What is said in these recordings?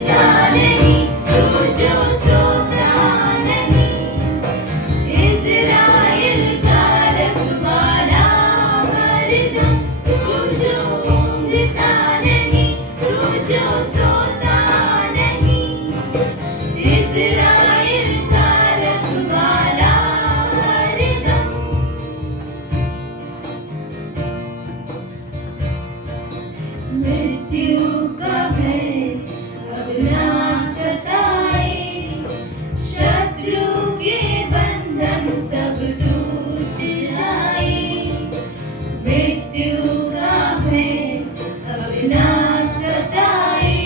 नहीं तू जो सोता नहीं, इज़राइल का रखवाला हरदम, तू जो ऊँघता नहीं, तू जो सोता नहीं, इज़राइल का रखवाला हरदम। मृत्यु का भय अब ना सताए, शत्रु के बंधन सब टूट जाए। मृत्यु का भय अब ना सताए,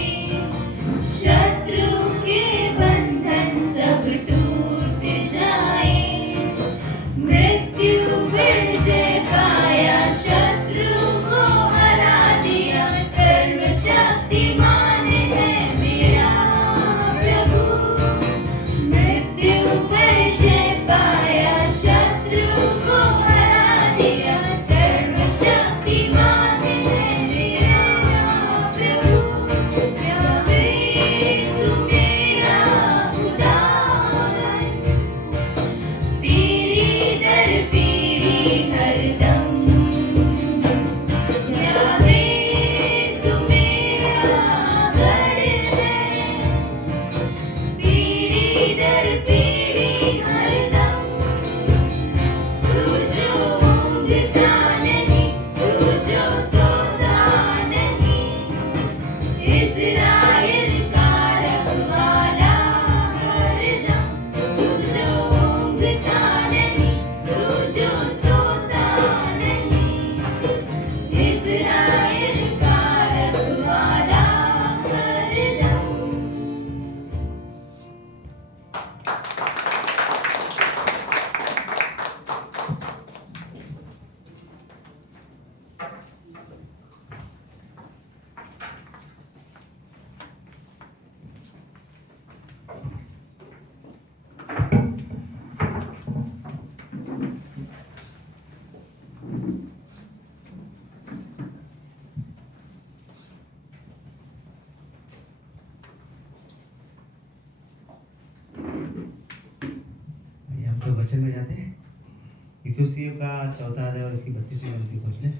शत्रु के बंधन सब टूट जाए। मृत्यु पर जय पाया, शत्रु को हरा दिया, सर्वशक्तिमान है मेरा प्रभु। मृत्यु पर जय पाया, शत्रु को हरा दिया, सर्वशक्तिमान है मेरा प्रभु। यहोवे तू मेरा खुदा है, पीढ़ी दर पीढ़ी हरदम। यहोवे तू मेरा गढ़ है, पीढ़ी दर पीढ़ी हरदम। तू जो ऊँघता नहीं, तू जो सोता नहीं, इज़राइल का रखवाला हरदम। तू जो ऊँघता नहीं, तू जो सोता नहीं, इज़राइल का रखवाला हरदम। आइए हम सब वचन में जाते हैं। इफिसियों का 4 अध्याय और इसकी 32वीं पंक्ति खोल लें।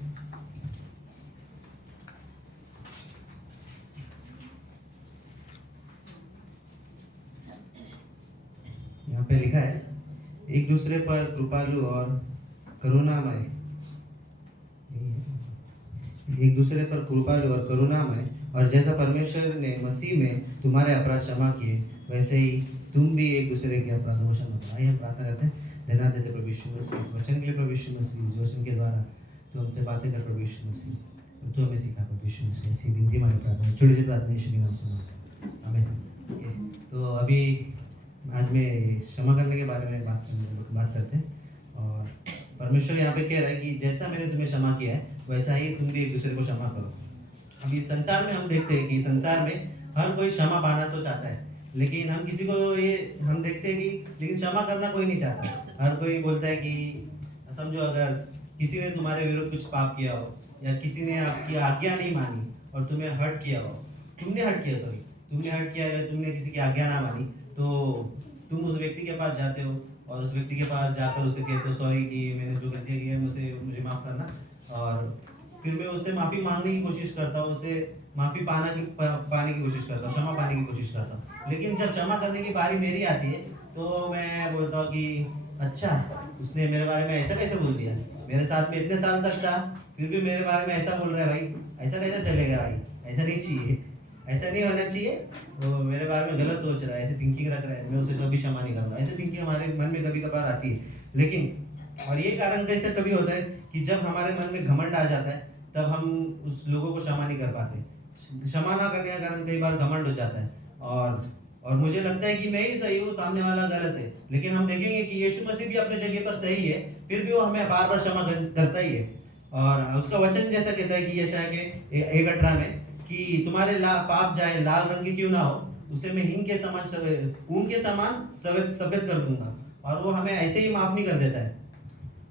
यहाँ पे लिखा है, एक दूसरे पर कृपालु और करुणामय, एक दूसरे पर कृपालु और करुणामय, और जैसा परमेश्वर ने मसीह में तुम्हारे अपराध क्षमा किए, वैसे ही तुम भी एक दूसरे के अपराधों को क्षमा करो। आइए हम प्रार्थना करते हैं। धन्यवाद देते प्रभु यीशु मसीह इस वचन के लिए। प्रभु यीशु मसीह इस वचन के द्वारा तू हमसे बातें कर प्रभु यीशु मसीह, और तू हमें सिखा प्रभु यीशु मसीह। ऐसी विनती हमारी प्रार्थना है, छोटी सी प्रार्थना यीशु के नाम से मांगते हैं। आमीन। तो अभी आज में क्षमा करने के बारे में बात करते हैं। और परमेश्वर यहाँ पे कह रहा है कि जैसा मैंने तुम्हें क्षमा किया है, वैसा ही तुम भी एक दूसरे को क्षमा करो। अभी संसार में हम देखते हैं कि संसार में हर कोई क्षमा पाना तो चाहता है, लेकिन हम किसी को ये हम देखते हैं कि लेकिन क्षमा करना कोई नहीं चाहता। हर कोई बोलता है कि समझो अगर किसी ने तुम्हारे विरुद्ध कुछ पाप किया हो, या किसी ने आपकी आज्ञा नहीं मानी और तुम्हें हर्ट किया हो, तुमने हर्ट किया या तुमने किसी की आज्ञा ना मानी, तो तुम उस व्यक्ति के पास जाते हो और उस व्यक्ति के पास जाकर उसे कहते हो सॉरी कि मैंने जो गलती की है मुझे माफ़ करना। और फिर मैं उससे माफ़ी मांगने की कोशिश करता हूँ, उससे माफ़ी पाने की कोशिश करता हूँ, क्षमा पाने की कोशिश करता हूँ। लेकिन जब क्षमा करने की बारी मेरी आती है तो मैं बोलता हूँ कि अच्छा, उसने मेरे बारे में ऐसा कैसे बोल दिया, मेरे साथ में इतने साल तक था फिर भी मेरे बारे में ऐसा बोल रहा है। भाई ऐसा कैसे चलेगा भाई, ऐसा नहीं चाहिए, ऐसा नहीं होना चाहिए। वो मेरे बारे में गलत सोच रहा है, ऐसे थिंकिंग रख रहा है, मैं उसे कभी क्षमा नहीं करूँगा। ऐसे थिंकिंग हमारे मन में कभी कभार आती है। लेकिन और ये कारण कैसे कभी होता है कि जब हमारे मन में घमंड आ जाता है, तब हम उस लोगों को क्षमा नहीं कर पाते। क्षमा ना करने का कारण कई बार घमंड हो जाता है, और मुझे लगता है कि मैं ही सही हूँ, सामने वाला गलत है। लेकिन हम देखेंगे कि यीशु मसीह भी अपने जगह पर सही है, फिर भी वो हमें बार बार क्षमा करता ही है। और उसका वचन जैसा कहता है कि यशायाह के 1:18 में कि तुम्हारे पाप जाए लाल रंग के क्यों ना हो, उसे मैं ऊन के समान सफेद कर दूंगा। और वो हमें ऐसे ही माफ नहीं कर देता है।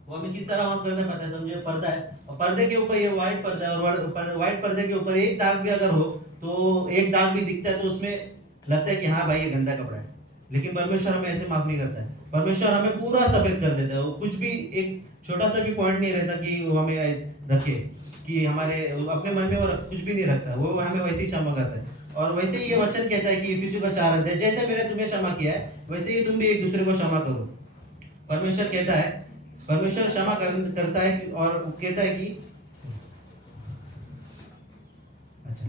वो हमें किस तरह माफ करना पड़ता है, समझे, पर्दा है, और पर्दे के ऊपर ये व्हाइट पर्दा है, और व्हाइट पर्दे के ऊपर एक दाग भी अगर हो तो एक दाग भी दिखता है तो उसमें लगता है कि हाँ भाई ये गंदा कपड़ा है, लेकिन परमेश्वर हमें ऐसे माफ नहीं करता है। परमेश्वर हमें पूरा सफेद कर देता है, वो कुछ भी एक छोटा सा भी पॉइंट नहीं रहता कि वो हमें ऐसे रखे कि हमारे अपने मन में वो कुछ भी नहीं रखता, वो हमें वैसे ही क्षमा करता है। और वैसे ही ये वचन कहता है कि इफिसियों का 4 अध्याय, जैसे मैंने तुम्हें क्षमा किया है वैसे ही तुम भी एक दूसरे को क्षमा करो। परमेश्वर कहता है, परमेश्वर क्षमा करता है और कहता है कि अच्छा,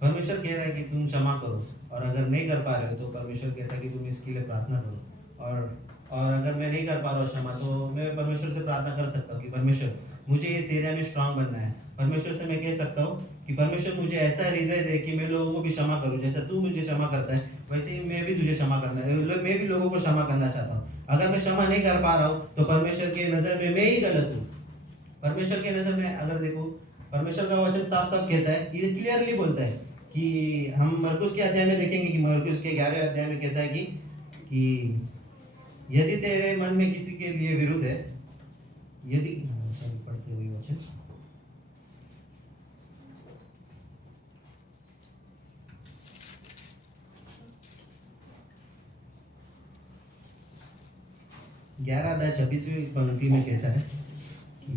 परमेश्वर कह रहा है कि तुम क्षमा करो, और अगर नहीं कर पा रहे हो तो परमेश्वर कहता है कि तुम इसके लिए प्रार्थना करो। और अगर मैं नहीं कर पा रहा हूँ क्षमा, तो मैं परमेश्वर से प्रार्थना कर सकता हूँ कि परमेश्वर मुझे इस एरिया में स्ट्रांग बनना है। परमेश्वर से मैं कह सकता हूँ कि परमेश्वर मुझे ऐसा हृदय दे कि मैं लोगों को भी क्षमा करूँ, जैसा तू मुझे क्षमा करता है वैसे ही मैं भी तुझे क्षमा करना है, मैं भी लोगों को क्षमा करना चाहता हूँ। अगर मैं क्षमा नहीं कर पा रहा हूँ तो परमेश्वर की नज़र में मैं ही गलत हूँ। परमेश्वर के नज़र में अगर देखो, परमेश्वर का वचन साफ साफ कहता है, ये क्लियरली बोलता है कि हम मरकुस के अध्याय में देखेंगे कि मरकुस के 11वें अध्याय में कहता है कि यदि तेरे मन में किसी के लिए विरुद्ध है, यदि पढ़ते हुए वचन 11 अध्याय 26वीं पंक्ति में कहता है कि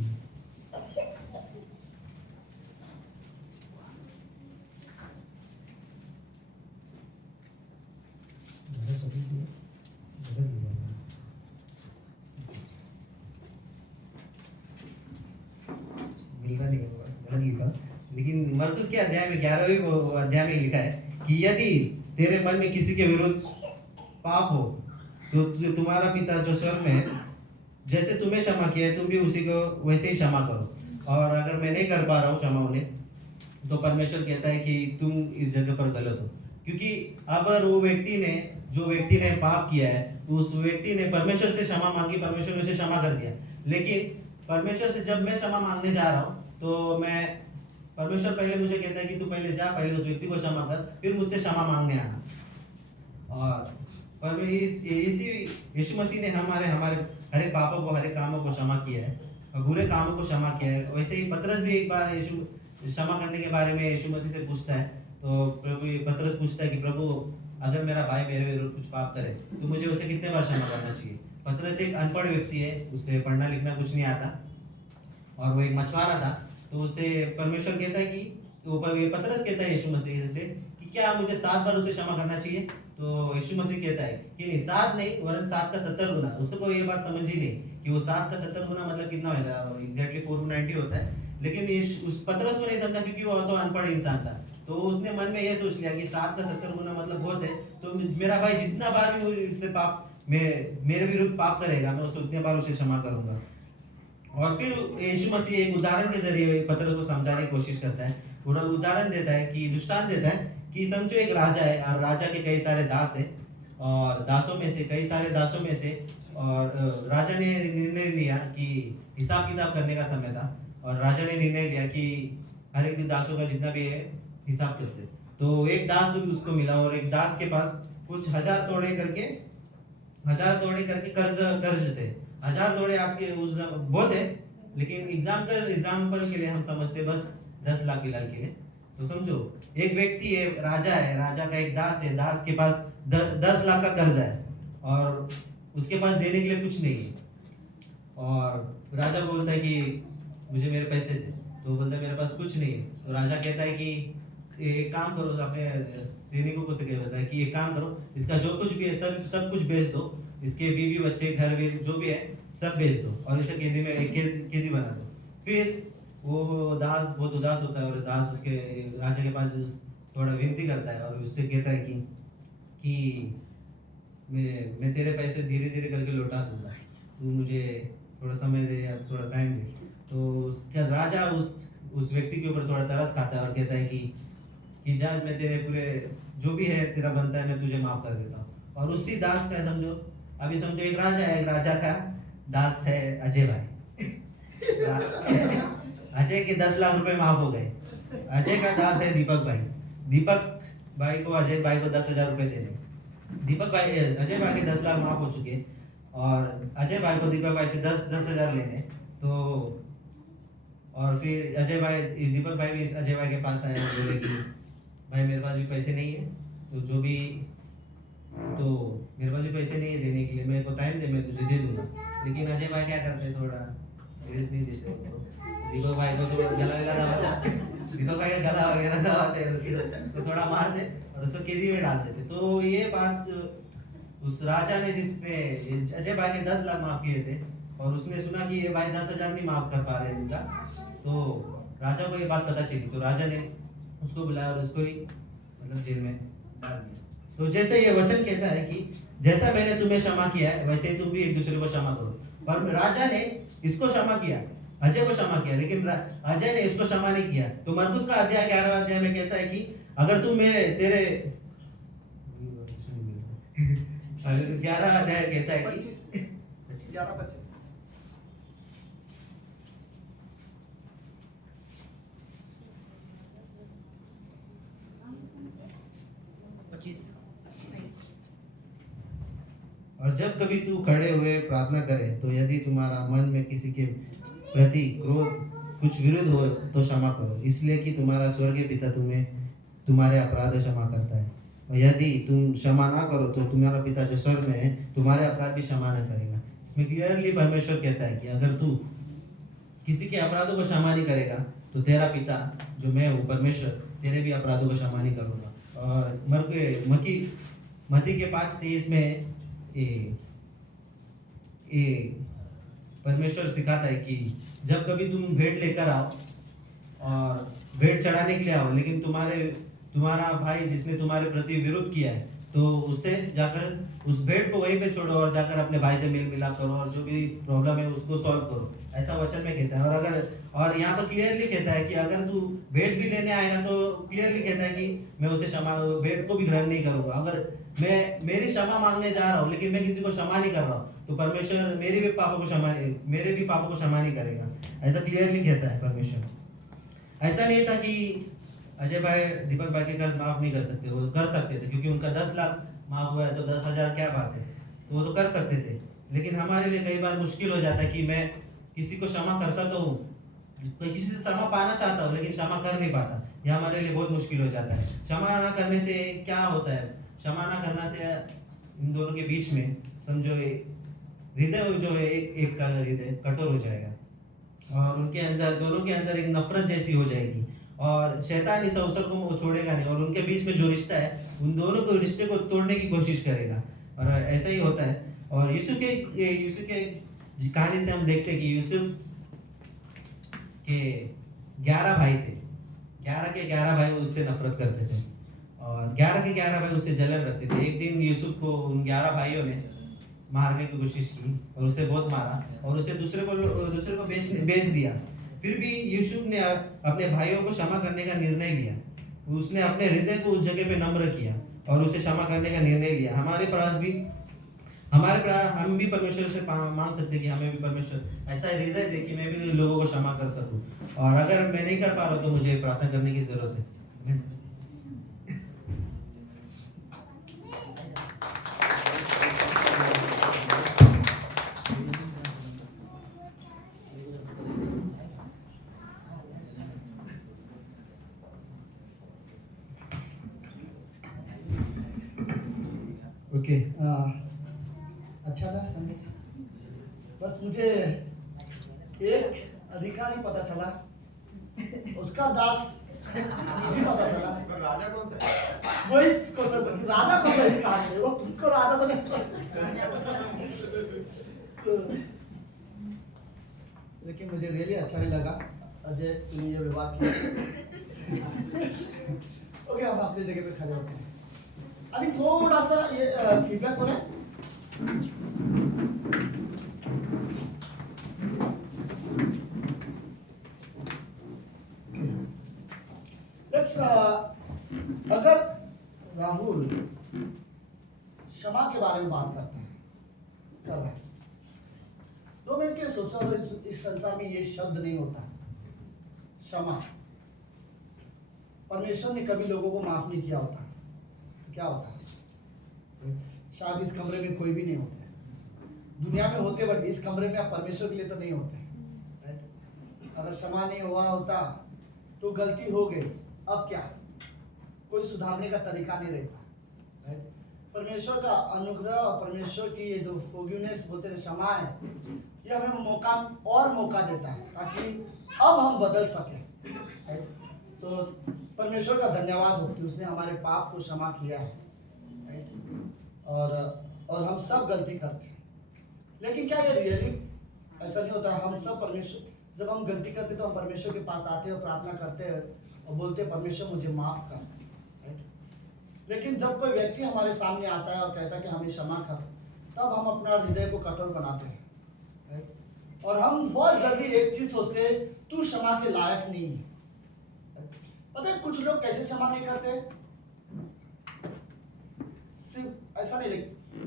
गलत लिखा, लेकिन मरकुस के अध्याय में 11वें अध्याय में लिखा है कि यदि तेरे मन में किसी के विरुद्ध पाप हो तो तुम्हारा पिता जो स्वर्ग में है, जैसे तुम्हें क्षमा किया है तुम भी उसी को वैसे ही क्षमा करो। और अगर मैं नहीं कर पा रहा हूँ क्षमा उन्हें, तो परमेश्वर कहता है कि तुम इस जगह पर गलत हो, क्योंकि अगर वो व्यक्ति ने जो व्यक्ति ने पाप किया है उस व्यक्ति ने परमेश्वर से क्षमा मांगी, परमेश्वर ने उसे क्षमा कर दिया। लेकिन परमेश्वर से जब मैं क्षमा मांगने जा रहा हूँ तो मैं परमेश्वर पहले मुझे कहता है कि तू पहले जा, पहले उस व्यक्ति को क्षमा कर, फिर मुझसे क्षमा मांगने आना। और पर इसी यीशु मसीह ने हमारे हरे पापों को, हरे कामों को क्षमा किया है और बुरे कामों को क्षमा किया है। वैसे ही पतरस भी एक बार यीशु क्षमा करने के बारे में यीशु मसीह से पूछता है, तो प्रभु पतरस पूछता है कि प्रभु अगर मेरा भाई मेरे विरुद्ध कुछ पाप करे तो मुझे उसे कितने बार क्षमा करना चाहिए। पतरस एक अनपढ़ व्यक्ति है, उसे पढ़ना लिखना कुछ नहीं आता और वो एक मछुआरा था, तो उसे परमेश्वर कहता है कि पतरस कहता है यीशु मसीह से कि क्या मुझे 7 बार उसे क्षमा करना चाहिए। तो यीशु मसीह कहता है कि नहीं, 7 नहीं वरन 7 का 70 गुना। उसको ये बात समझ ही नहीं कि वो 7 का 70 गुना मतलब कितना होगा, एग्जैक्टली 490 होता है। लेकिन उस पतरस को नहीं समझा क्योंकि वो तो अनपढ़ इंसान था, तो उसने मन में ये सोच लिया कि 7 का 70 गुना मतलब बहुत है, तो मेरा भाई जितना बार भी इससे पाप मेरे विरुद्ध पाप करेगा मैं उसे उतने बार उसे क्षमा करूंगा। और फिर यीशु मसीह एक उदाहरण के जरिए पतरस को समझाने की कोशिश करता है। पूरा उदाहरण देता है कि दृष्टांत देता है कि समझो एक राजा है और राजा के कई सारे दास है, और कई सारे दासों में से और राजा ने निर्णय लिया कि हिसाब किताब करने का समय था, और राजा ने निर्णय लिया कि हर एक दासों का जितना भी है हिसाब करते। तो एक दास उसको मिला और एक दास के पास कुछ 1000 तोड़े करके कर्ज थे। 1000 तोड़े आज के उस बहुत है, लेकिन एग्जाम्पल के लिए हम समझते बस 10 लाख फिलहाल के लिए। तो समझो एक व्यक्ति है, राजा है, राजा का एक दास है, दास के पास 10 लाख का कर्ज है और उसके पास देने के लिए कुछ नहीं है। और राजा बोलता है कि मुझे मेरे पैसे दे, तो बोलता है मेरे पास कुछ नहीं है। तो राजा कहता है कि एक काम करो, अपने सैनिकों को से कहता है कि एक काम करो, इसका जो कुछ भी है सब कुछ बेच दो, इसके बीवी बच्चे घर भी जो भी है सब बेच दो और इसे कैदी बना दो। फिर वो दास बहुत उदास होता है और दास उसके राजा के पास थोड़ा विनती करता है और उससे कहता है कि मैं तेरे पैसे धीरे धीरे करके लौटा दूंगा, तू मुझे थोड़ा समय दे या थोड़ा टाइम दे। तो उसका राजा उस व्यक्ति के ऊपर थोड़ा तरस खाता है और कहता है कि जा, मैं तेरे पूरे जो भी है तेरा बनता है मैं तुझे माफ कर देता हूँ। और उसी दास का समझो, अभी समझो एक राजा है, एक राजा का दास है अजय भाई। अजय के 10 लाख रुपए माफ हो गए। अजय का दास है दीपक भाई को अजय भाई को 10,000 रुपए देने। अजय भाई के 10 लाख माफ हो चुके और अजय भाई को दीपक भाई से 10,000 लेने। तो और फिर दीपक भाई भी अजय भाई के पास आए और बोले कि भाई मेरे पास भी पैसे नहीं है, तो जो भी तो मेरे पास भी पैसे नहीं है देने के लिए, मेरे को टाइम दे, मैं तुझे दे दूंगा। लेकिन अजय भाई क्या करते हैं, थोड़ा रिस्क नहीं देते उनको। दीपक भाई को तो गला वगैरह दबाते, दीपक भाई का गला वगैरह दबाते हैं उसको, तो थोड़ा मार दे और उसको कैदी में डाल देते। तो ये बात उस राजा ने, जिसने अजय भाई के 10 लाख माफ किए थे, और उसने सुना कि ये भाई 10,000 नहीं माफ कर पा रहे इनका, तो राजा को ये बात पता चली। तो राजा ने उसको बुलाया और उसको ही मतलब जेल में डाल दिया। तो जैसे ये वचन कहता है कि जैसा मैंने तुम्हें क्षमा किया है वैसे ही तुम भी एक दूसरे को क्षमा करो। पर राजा ने इसको क्षमा किया, अजय को क्षमा किया, लेकिन अजय ने इसको क्षमा नहीं किया। तो मरकुस का अध्याय 11वां अध्याय में कहता है कि अगर तुम मेरे तेरे 11 अध्याय कहता है कि 11-25 और जब कभी तू खड़े हुए प्रार्थना करे तो यदि तुम्हारा मन में किसी के प्रति क्रोध कुछ विरुद्ध हो तो क्षमा करो, इसलिए कि तुम्हारा स्वर्गीय पिता तुम्हें तुम्हारे अपराध क्षमा करता है। और यदि तुम क्षमा ना करो तो तुम्हारा पिता जो स्वर्ग में है तुम्हारे अपराध भी क्षमा न करेगा। इसमें क्लियरली परमेश्वर कहता है कि अगर तू किसी के अपराधों को क्षमा नहीं करेगा तो तेरा पिता जो मैं हूँ परमेश्वर तेरे भी अपराधों को क्षमा नहीं करूँगा। और मत्ती के 5:23 में परमेश्वर सिखाता है कि जब कभी तुम भेंट लेकर आओ और भेंट चढ़ाने के लिए आओ, लेकिन तुम्हारा भाई जिसने तुम्हारे प्रति विरोध किया है तो उससे जाकर उस भेंट को वहीं पे छोड़ो और जाकर अपने भाई से मिलाप करो और जो भी प्रॉब्लम है उसको सॉल्व करो, ऐसा वचन में कहता है। और यहाँ पर क्लियरली कहता है कि अगर तू भेंट भी लेने आएगा तो क्लियरली कहता है कि मैं उसे भेंट को भी ग्रहण नहीं करूंगा। अगर मैं मेरी क्षमा मांगने जा रहा हूँ लेकिन मैं किसी को क्षमा नहीं कर रहा हूँ तो परमेश्वर मेरे भी पापों को क्षमा नहीं करेगा, ऐसा क्लियरली कहता है परमेश्वर। ऐसा नहीं था कि अजय भाई दीपक भाई के कर्ज माफ नहीं कर सकते, वो कर सकते थे, क्योंकि उनका 10 लाख माफ हुआ है तो 10,000 क्या बात है, तो वो तो कर सकते थे। लेकिन हमारे लिए कई बार मुश्किल हो जाता है कि मैं किसी को क्षमा करता तो हूँ, किसी से क्षमा पाना चाहता हूँ लेकिन क्षमा कर नहीं पाता, यह हमारे लिए बहुत मुश्किल हो जाता है। क्षमा ना करने से क्या होता है, क्षमा ना करना से इन दोनों के बीच में समझो हृदय जो है एक का हृदय कठोर हो जाएगा और उनके अंदर दोनों के अंदर एक नफरत जैसी हो जाएगी और शैतान इस अवसर को छोड़ेगा नहीं और उनके बीच में जो रिश्ता है उन दोनों को रिश्ते को तोड़ने की कोशिश करेगा। और ऐसा ही होता है। और यूसुफ के कहानी से हम देखते हैं कि यूसुफ के 11 भाई थे, 11 के 11 भाई उससे नफरत करते थे और 11 के 11 भाई उससे जलन रखते थे। एक दिन यूसुफ को उन 11 भाइयों ने मारने की कोशिश की और उसे बहुत मारा और उसे दूसरे को बेच दिया। फिर भी यूसुफ ने अपने भाइयों को क्षमा करने का निर्णय लिया, उसने अपने हृदय को उस जगह पे नम्र किया और उसे क्षमा करने का निर्णय लिया। हम भी परमेश्वर से मांग सकते हैं कि हमें भी परमेश्वर ऐसा हृदय दे कि मैं भी लोगों को क्षमा कर सकूं। और अगर मैं नहीं कर पा रहा तो मुझे प्रार्थना करने की जरूरत है। ओके, अच्छा था संदेश। बस मुझे एक अधिकारी पता चला, उसका दास नहीं पता चला। राजा कौन था? वही क्वेश्चन, राजा कौन था इस कहानी में? वो खुद को राजा तो नहीं लेकिन मुझे रियली अच्छा नहीं लगा अजय तुमने ये व्यवहार किया। ओके, हम अपनी जगह पे खड़े होते हैं। अभी थोड़ा सा ये फीडबैक हो रहा है। अगर राहुल क्षमा के बारे में बात कर रहा है, 2 मिनट के लिए सोचो, अगर इस संसार में ये शब्द नहीं होता क्षमा, परमेश्वर ने कभी लोगों को माफ नहीं किया होता तो क्या होता? शायद इस कमरे में कोई भी नहीं होते, दुनिया में होते बट इस कमरे में आप परमेश्वर के लिए तो नहीं होते। अगर क्षमा नहीं हुआ होता तो गलती हो गई, अब क्या? कोई सुधारने का तरीका नहीं रहता, राइट। परमेश्वर का अनुग्रह और परमेश्वर की ये जो फॉरगिवनेस बोलते हैं, क्षमा है, ये हमें मौका देता है ताकि अब हम बदल सकें, राइट। तो परमेश्वर का धन्यवाद हो कि उसने हमारे पाप को क्षमा किया है, राइट। और हम सब गलती करते हैं, लेकिन क्या ये रियली ऐसा नहीं होता? हम सब परमेश्वर, जब हम गलती करते तो हम परमेश्वर के पास आते हैं और प्रार्थना करते हैं और बोलते हैं परमेश्वर मुझे माफ कर, राइट। लेकिन जब कोई व्यक्ति हमारे सामने आता है और कहता है कि हमें क्षमा कर, तब हम अपना हृदय को कठोर बनाते हैं, राइट। और हम बहुत जल्दी एक चीज सोचते हैं, तू क्षमा के लायक नहीं है। पता है कुछ लोग कैसे क्षमा नहीं करते? सिर्फ ऐसा नहीं,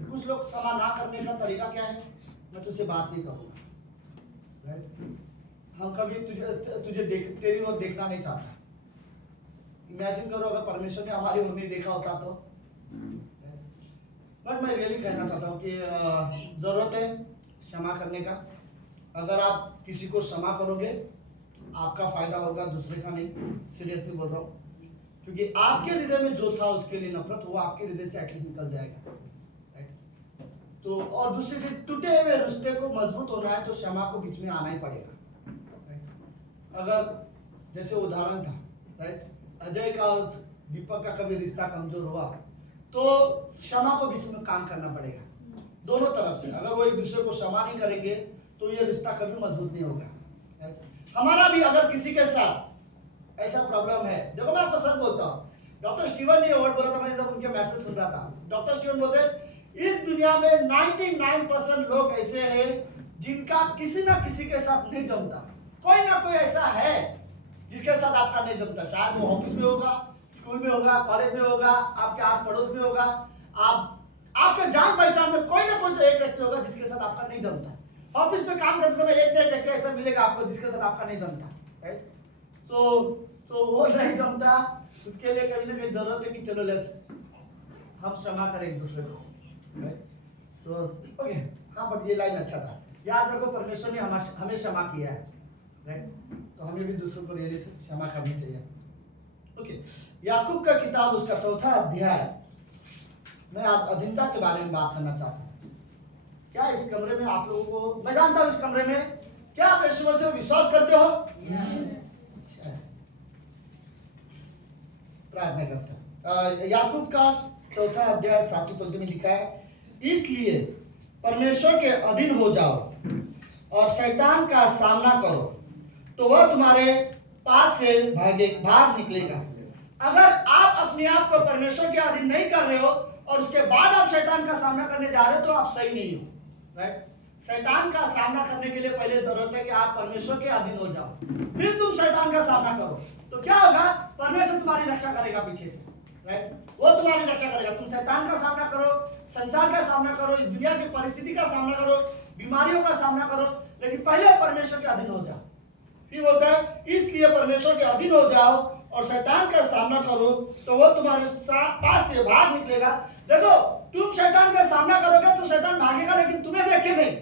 कुछ लोग क्षमा ना करने का तरीका क्या है? मैं तुझसे बात नहीं करूंगा, राइट। हम कभी तुझे तेरी ओर देखना नहीं चाहता। इमेजिन करो अगर परमेश्वर ने हमारी ओर नहीं देखा होता तो। बट मैं रियली कहना चाहता हूँ कि जरूरत है क्षमा करने का। अगर आप किसी को क्षमा करोगे, आपका फायदा होगा, दूसरे का नहीं। सीरियसली बोल रहा हूँ, क्योंकि आपके हृदय में जो था उसके लिए नफरत, वो आपके हृदय से एटलीस्ट निकल जाएगा, राइट। तो और दूसरे से टूटे हुए रिश्ते को मजबूत होना है तो क्षमा को बीच में आना ही पड़ेगा, राइट। अगर जैसे उदाहरण था, राइट, अजय का और दीपक का कभी रिश्ता कमजोर हुआ तो क्षमा को बीच में काम करना पड़ेगा दोनों तरफ से। अगर वो एक दूसरे को क्षमा नहीं करेंगे तो ये रिश्ता कभी मजबूत नहीं होगा, राइट। हमारा भी अगर किसी के साथ ऐसा प्रॉब्लम है, देखो मैं आपको सच बोलता हूँ, डॉक्टर स्टीवन ने वर्ड बोला था, मैं जब उनके मैसेज सुन रहा था, डॉक्टर स्टीवन बोलते इस दुनिया में 99% लोग ऐसे हैं जिनका किसी ना किसी के साथ नहीं जमता। कोई ना कोई ऐसा है जिसके साथ आपका नहीं जमता। शायद वो ऑफिस में होगा, स्कूल में होगा, कॉलेज में होगा, आपके आस पड़ोस में होगा, आपके जान पहचान में कोई ना कोई तो एक व्यक्ति होगा जिसके साथ आपका नहीं जमता। ऑफिस में काम करते समय एक व्यक्ति ऐसा मिलेगा आपको जिसके साथ आपका नहीं जमता, राइट। सो वो नहीं जमता, उसके लिए कहीं ना कहीं जरूरत है कि चलो लेट्स हम क्षमा करें एक दूसरे को, राइट। सो ओके, हाँ, बट ये लाइन अच्छा था। याद रखो परमेश्वर ने हमें क्षमा किया है, राइट। तो हमें भी दूसरों को रियली क्षमा करनी चाहिए। ओके, याकूब का किताब उसका 4था अध्याय, मैं आज अधीनता के बारे में बात करना चाहता हूँ। क्या इस कमरे में आप लोगों को, मैं जानता हूँ इस कमरे में क्या आप यीशु मसीह में विश्वास करते हो? अच्छा, प्रार्थना करते हैं। याकूब का 4था अध्याय 7वीं पंक्ति में लिखा है, इसलिए परमेश्वर के अधीन हो जाओ और शैतान का सामना करो तो वह तुम्हारे पास से भाग निकलेगा। अगर आप अपने आप को परमेश्वर के अधीन नहीं कर रहे हो और उसके बाद आप शैतान का सामना करने जा रहे हो तो आप सही नहीं हो, राइट। शैतान का सामना करने के लिए पहले जरूरत है कि आप परमेश्वर के अधीन हो जाओ, फिर तुम शैतान का सामना करो। तो क्या होगा? परमेश्वर तुम्हारी रक्षा करेगा पीछे से, राइट। वो तुम्हारी रक्षा करेगा। तुम शैतान का सामना करो, संसार का सामना करो, इस दुनिया की परिस्थिति का सामना करो, बीमारियों का सामना करो, लेकिन पहले परमेश्वर के अधीन हो जाओ। फिर बोलता है इसलिए परमेश्वर के अधीन हो जाओ और शैतान का सामना करो तो वो तुम्हारे पास से भाग निकलेगा। देखो, तुम शैतान का सामना करोगे तो शैतान भागेगा, लेकिन तुम्हें देख के नहीं।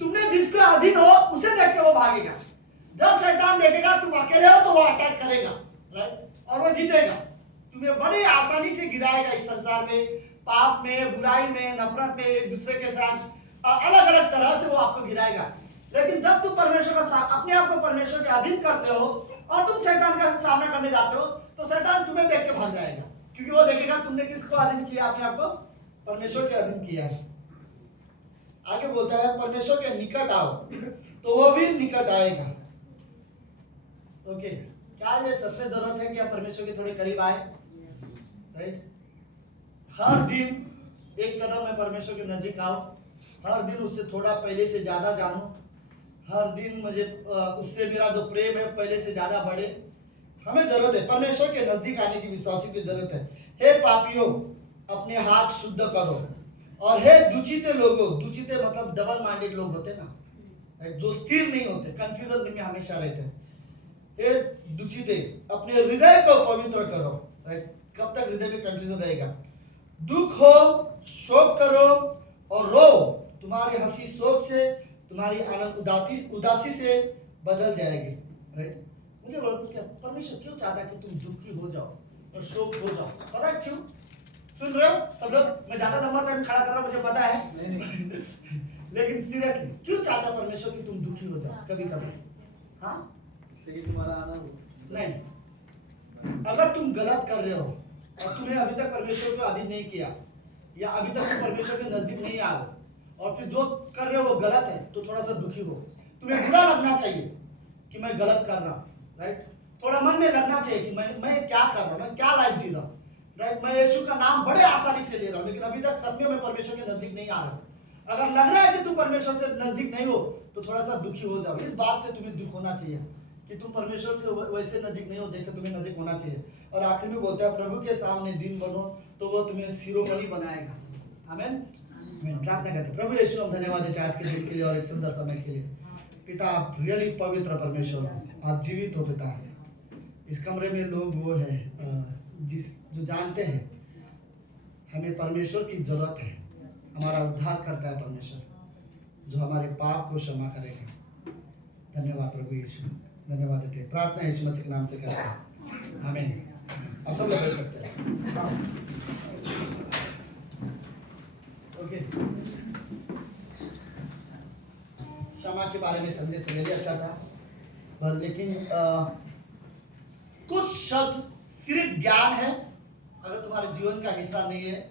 तुमने जिसके अधीन हो उसे देख के वो भागेगा। जब शैतान देखेगा तुम अकेले हो तो वो अटैक करेगा, राइट, और वो जीतेगा। तुम्हें बड़ी आसानी से गिराएगा इस संसार में, पाप में, बुराई में, नफरत में, एक दूसरे के साथ अलग अलग तरह से वो आपको गिराएगा। लेकिन जब तुम परमेश्वर का अपने आप को परमेश्वर के अधीन करते हो और तुम शैतान का सामना करने जाते हो तो शैतान तुम्हें देख के भाग जाएगा, क्योंकि वो देखेगा तुमने किसको अधीन किया, अपने आप को परमेश्वर के अधीन किया है। आगे बोलता है परमेश्वर के निकट आओ तो वो भी निकट आएगा। ओके, क्या ये सबसे जरूरत है कि आप परमेश्वर के थोड़े करीब आए, राइट। हर दिन एक कदम में परमेश्वर के नजीक आओ, हर दिन उससे थोड़ा पहले से ज्यादा जानो, हर दिन मुझे उससे मेरा जो प्रेम है पहले से ज्यादा बढ़े। हमें जरूरत है परमेश्वर के नजदीक आने की, विश्वासी की जरूरत है। हे पापियों, अपने हाथ शुद्ध करो, और हे दुचिते लोगों, दुचिते मतलब डबल माइंडेड लोग होते ना, जो स्थिर नहीं होते, कंफ्यूजन में हमेशा रहते हैं। हे दुचिते, अपने हृदय को पवित्र करो, राइट। कब तक हृदय में कंफ्यूजन रहेगा? दुख हो, शोक करो और रो, तुम्हारी हंसी शोक से, तुम्हारी आनंद उदासी से बदल जाएगी, राइट। मुझे क्या परमेश्वर क्यों चाहता है कि तुम दुखी हो जाओ? और शोक हो जाओ। पता है क्यों? सुन रहे हो सब लोग? मैं ज्यादा लंबा टाइम खड़ा कर रहा हूँ, मुझे पता है। लेकिन सीरियसली क्यों चाहता परमेश्वर कि तुम दुखी हो जाओ कभी कभी? हाँ, तुम्हारा आना हो नहीं, अगर तुम गलत कर रहे हो और तुम्हें अभी तक परमेश्वर को अधीन नहीं किया, या अभी तक तुम परमेश्वर के नजदीक नहीं आ रहे, और फिर जो कर रहे हो वो गलत है, तो थोड़ा सा दुखी हो। तुम्हें बुरा लगना चाहिए कि मैं गलत कर रहा हूँ, राइट? थोड़ा मन में लगना चाहिए कि मैं क्या कर रहा हूँ, मैं क्या लाइफ जी रहा हूँ, राइट? मैं यीशु का नाम बड़े आसानी से ले रहा हूँ, लेकिन अभी तक सत्य में परमेश्वर के नजदीक नहीं आ रहा हूँ। अगर लग रहा है कि तुम परमेश्वर से नजदीक नहीं हो, तो थोड़ा सा दुखी हो जाओ। इस बात से तुम्हें दुख होना चाहिए कि तुम परमेश्वर से वैसे नजदीक नहीं हो जैसे तुम्हें नजदीक होना चाहिए। और आखिर में बोलते हैं, प्रभु के सामने दिन बनो तो वो तुम्हें शिरोमणि बनाएगा। आमीन। प्रार्थना करते हैं। प्रभु यीशु, हम धन्यवाद देते हैं आज के दिन के लिए और इस सुंदर समय के लिए। पिता, आप रियली पवित्र परमेश्वर हो, आप जीवित हो पिता। इस कमरे में लोग वो है जो जानते हैं हमें परमेश्वर की जरूरत है। हमारा उद्धार करता है परमेश्वर, जो हमारे पाप को क्षमा करेगा। धन्यवाद प्रभु यीशु, धन्यवाद देते हैं। प्रार्थना यीशु मसीह के नाम से करते हैं, आमीन। अब सब लोग बोल सकते हैं। ओके, क्षमा के बारे में संदेश रियली अच्छा था, पर लेकिन कुछ शब्द सिर्फ ज्ञान है, अगर तुम्हारे जीवन का हिस्सा नहीं है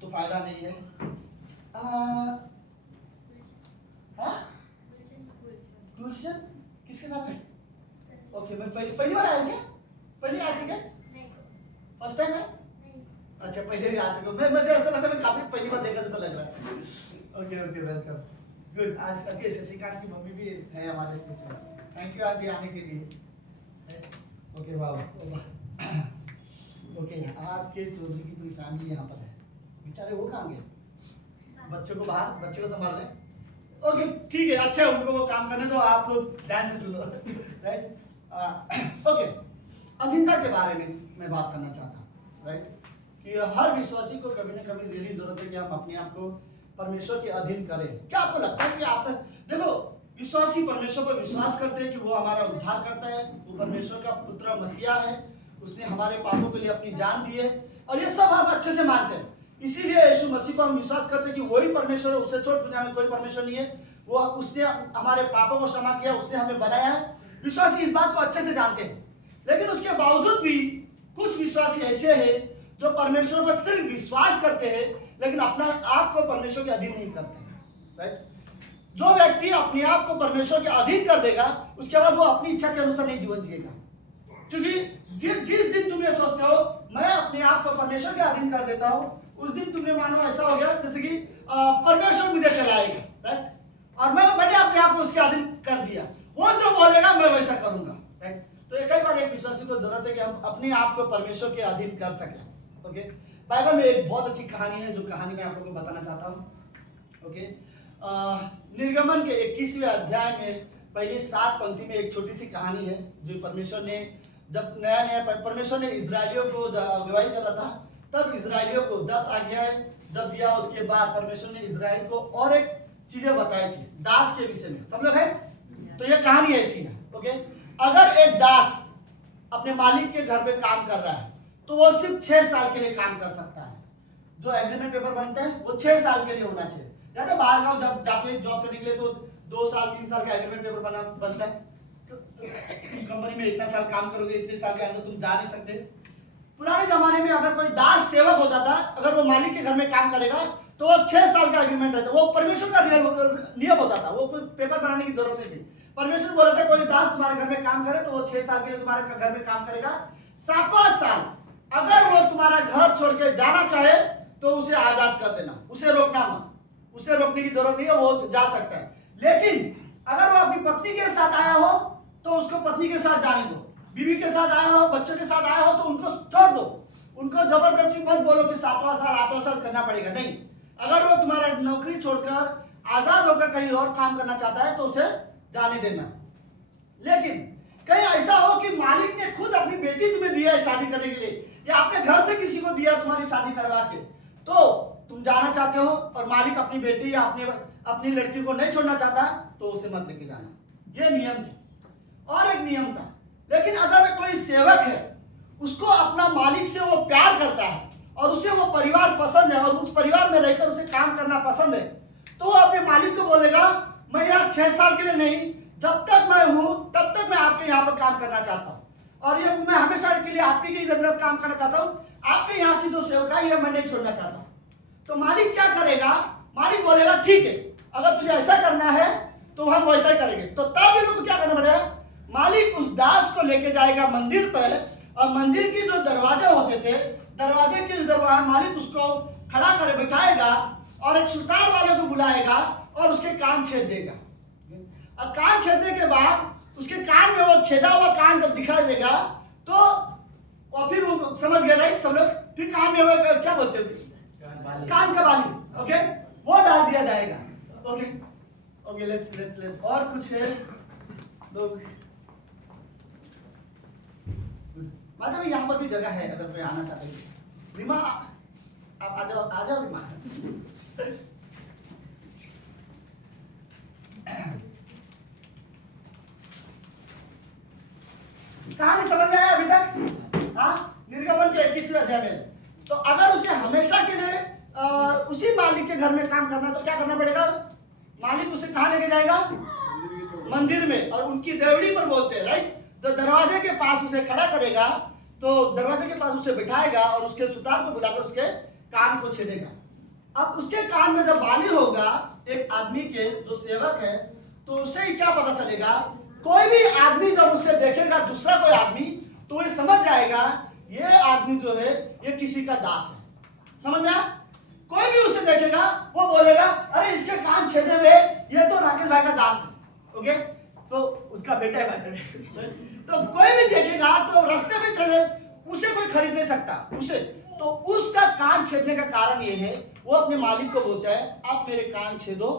तो फायदा नहीं है। गुलशन किसके साथ है? ओके, मैं पहली बार आया क्या? पहले आ चुके? फर्स्ट टाइम है? अच्छा, पहले भी आ चुके। मुझे ऐसा लग रहा है मैं काफी पहली बार देखा जैसा लग रहा है। Okay okay, welcome, good. आज अभी शशिकांत की मम्मी भी है हमारे पीछे। थैंक यू आंटी आने के लिए। ओके, वाह। ओके, आपके चौधरी की पूरी फैमिली यहाँ पर है। बेचारे वो कहाँ गए? बच्चों को बाहर, बच्चे को संभाल रहे। ओके, ठीक है, अच्छा, उनको वो काम करने दो, आप लोग डांस सुनो, राइट? ओके, अधीनता के बारे में मैं बात करना चाहता हूँ, राइट? कि हर विश्वासी को कभी ना कभी रियली जरूरत है कि हम अपने आप को परमेश्वर के अधीन करें। क्या आपको लगता है कि आपने देखो, विश्वासी परमेश्वर पर विश्वास करते हैं कि वो हमारा उद्धार करता है, वो परमेश्वर का पुत्र मसीहा है, उसने हमारे पापों के लिए अपनी जान दी है, और ये सब हम अच्छे से मानते हैं। इसीलिए यीशु मसीह पर हम विश्वास करते हैं कि वही परमेश्वर है, उससे छोड़ दुनिया में कोई परमेश्वर नहीं है। वो उसने हमारे पापों को क्षमा किया, उसने हमें बनाया है। विश्वासी इस बात को अच्छे से जानते हैं, लेकिन उसके बावजूद भी कुछ विश्वासी ऐसे हैं जो परमेश्वर पर सिर्फ विश्वास करते हैं, लेकिन अपना आप को परमेश्वर के अधीन नहीं करते, राइट? जो व्यक्ति अपने आप को परमेश्वर के अधीन कर देगा, उसके बाद वो अपनी इच्छा के अनुसार नहीं जीवन जिएगा। क्योंकि जिस दिन तुम ये सोचते हो मैं अपने आप को परमेश्वर के अधीन कर देता हूँ, उस दिन तुमने मानो ऐसा हो गया जैसे कि परमेश्वर मुझे चलाएगा, राइट? और मैंने अपने आप को उसके अधीन कर दिया, वो जो बोलेगा मैं वैसा करूंगा, राइट? तो कई बार एक विश्वासी को जरूरत है कि हम अपने आप को परमेश्वर के अधीन कर सकें। ओके, बाइबल में एक बहुत अच्छी कहानी है, जो कहानी मैं आप लोगों को बताना चाहता हूँ। ओके, निर्गमन के 21वें अध्याय में पहले 7 पंक्ति में एक छोटी सी कहानी है, जो परमेश्वर ने जब नया परमेश्वर ने इजरायलियों को अगुवाई कर रहा था, तब इजरायलियों को 10 आज्ञाएं जब दिया, उसके बाद परमेश्वर ने इजराइल को और एक चीजें बताई थी दास के विषय में। सब लोग है? तो ये कहानी ऐसी है। ओके, अगर एक दास अपने मालिक के घर में काम कर रहा है, तो वो सिर्फ 6 साल के लिए काम कर सकता है। जो एग्रीमेंट पेपर बनता है वो 6 साल के लिए होना चाहिए। यानी बाहर गाँव जब जाके जॉब करने के लिए तो 2 साल 3 साल का एग्रीमेंट पेपर बनता है। कंपनी में इतना साल काम करोगे, इतने साल के अंदर तुम जा नहीं सकते। पुराने जमाने में अगर कोई दास सेवक होता था, अगर वो मालिक के घर में काम करेगा तो वो 6 साल का एग्रीमेंट रहता, वो परमेश्वर का नियम होता था, वो कोई पेपर बनाने की जरूरत नहीं थी। परमेश्वर बोला था कोई दास तुम्हारे घर में काम करे तो वो 6 साल के लिए तुम्हारे घर में काम करेगा। 7वां साल अगर वो तुम्हारा घर छोड़ के जाना चाहे तो उसे आजाद कर देना, उसे रोकना मत। उसे रोकने की जरूरत नहीं है, वो जा सकता है। लेकिन अगर वो अपनी पत्नी के साथ आया हो तो उसको पत्नी के साथ जाने दो, बीवी के साथ आया हो, बच्चों के साथ आया हो तो उनको छोड़ दो। उनको जबरदस्ती मत बोलो कि 7वां साल 8वां साल करना पड़ेगा, नहीं। अगर वो तुम्हारा नौकरी छोड़कर आजाद होकर कहीं और काम करना चाहता है तो उसे जाने देना। लेकिन कहीं ऐसा हो कि मालिक ने खुद अपनी बेटी तुम्हें दिया है शादी करने के लिए, या आपने घर से किसी को दिया तुम्हारी शादी करवा के, तो तुम जाना चाहते हो और मालिक अपनी बेटी या अपनी लड़की को नहीं छोड़ना चाहता, तो उसे मत लेके जाना। ये नियम था। और एक नियम था, लेकिन अगर कोई सेवक है उसको अपना मालिक से वो प्यार करता है और उसे वो परिवार पसंद है और उस परिवार में रहकर उसे काम करना पसंद है, तो वो अपने मालिक को बोलेगा मैं यहाँ 6 साल के लिए नहीं, जब तक मैं हूँ तब तक मैं आपके यहाँ पर काम करना चाहता हूँ और ये मैं हमेशा के लिए आप ही के इधर में काम करना चाहता हूँ, आपके यहाँ की जो सेवका है मैं नहीं छोड़ना चाहता हूँ। तो मालिक क्या करेगा? मालिक बोलेगा ठीक है, अगर तुझे ऐसा करना है तो हम वैसा ही करेंगे। तो तब ये लोग को क्या करना पड़ेगा? मालिक उस दास को लेके जाएगा मंदिर पर और मंदिर के जो दरवाजे होते थे, दरवाजे के दरवाजे मालिक उसको खड़ा कर बैठाएगा और एक सुतार वाले को बुलाएगा और उसके कान छेद देगा। अब कान छेदने के बाद उसके कान में वो छेदा हुआ कान जब दिखाई देगा तो और फिर वो समझ गए राइट सब लोग, फिर कान में वो क्या बोलते हैं, कान का बाली, ओके, वो डाल दिया जाएगा। ओके ओके, लेट्स और कुछ है लोग। मतलब यहाँ पर भी जगह है अगर कोई आना चाहते हैं। रीमा आप आ जाओ रीमा। कहानी समझ में आया अभी तक? हाँ, निर्गमन के 21वें अध्याय में। तो अगर उसे हमेशा के लिए उसी मालिक के घर में काम करना तो क्या करना पड़ेगा? मालिक उसे कहाँ लेके जाएगा? मंदिर में, और उनकी देवड़ी पर बोलते हैं राइट। तो दरवाजे के पास उसे खड़ा करेगा, तो दरवाजे के पास उसे बिठाएगा और उसके सुतार को बुलाकर उसके कान को छेदेगा। अब उसके कान में जब बाली होगा एक आदमी के जो सेवक है, तो उसे ही क्या पता चलेगा? कोई भी आदमी जब उसे देखेगा, दूसरा कोई आदमी, तो ये समझ जाएगा ये आदमी जो है ये किसी का दास है। समझ में आया? कोई भी उसे देखेगा वो बोलेगा अरे इसके कान छेदे हुए, ये तो राकेश भाई का दास है। ओके, सो उसका बेटा है भाई। तो कोई भी देखेगा तो रास्ते में चले, उसे कोई खरीद नहीं सकता उसे। तो उसका कान छेदने का कारण ये है, वो अपने मालिक को बोलता है आप मेरे कान छेदो,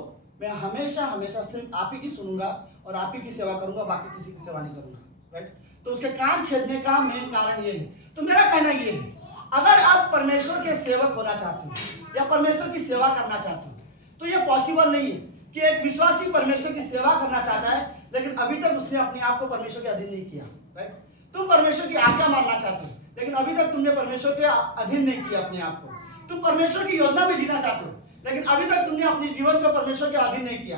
मैं हमेशा हमेशा सिर्फ आप ही की सुनूंगा और आप ही की सेवा करूंगा, बाकी किसी की सेवा नहीं करूंगा। राइट? तो उसके कान छेदने का मेन कारण ये है। तो मेरा कहना ये है, अगर आप परमेश्वर के सेवक होना चाहते हो या परमेश्वर की सेवा करना चाहते हो, तो ये पॉसिबल नहीं है कि एक विश्वासी परमेश्वर की सेवा करना चाहता है लेकिन अभी तक उसने अपने आप को परमेश्वर के अधीन नहीं किया। राइट? तुम परमेश्वर की आज्ञा मानना चाहते हो लेकिन अभी तक तुमने परमेश्वर के अधीन नहीं किया अपने आप को। तुम परमेश्वर की योजना में जीना चाहते हो लेकिन अभी तक तुमने अपने जीवन को परमेश्वर के अधीन नहीं किया।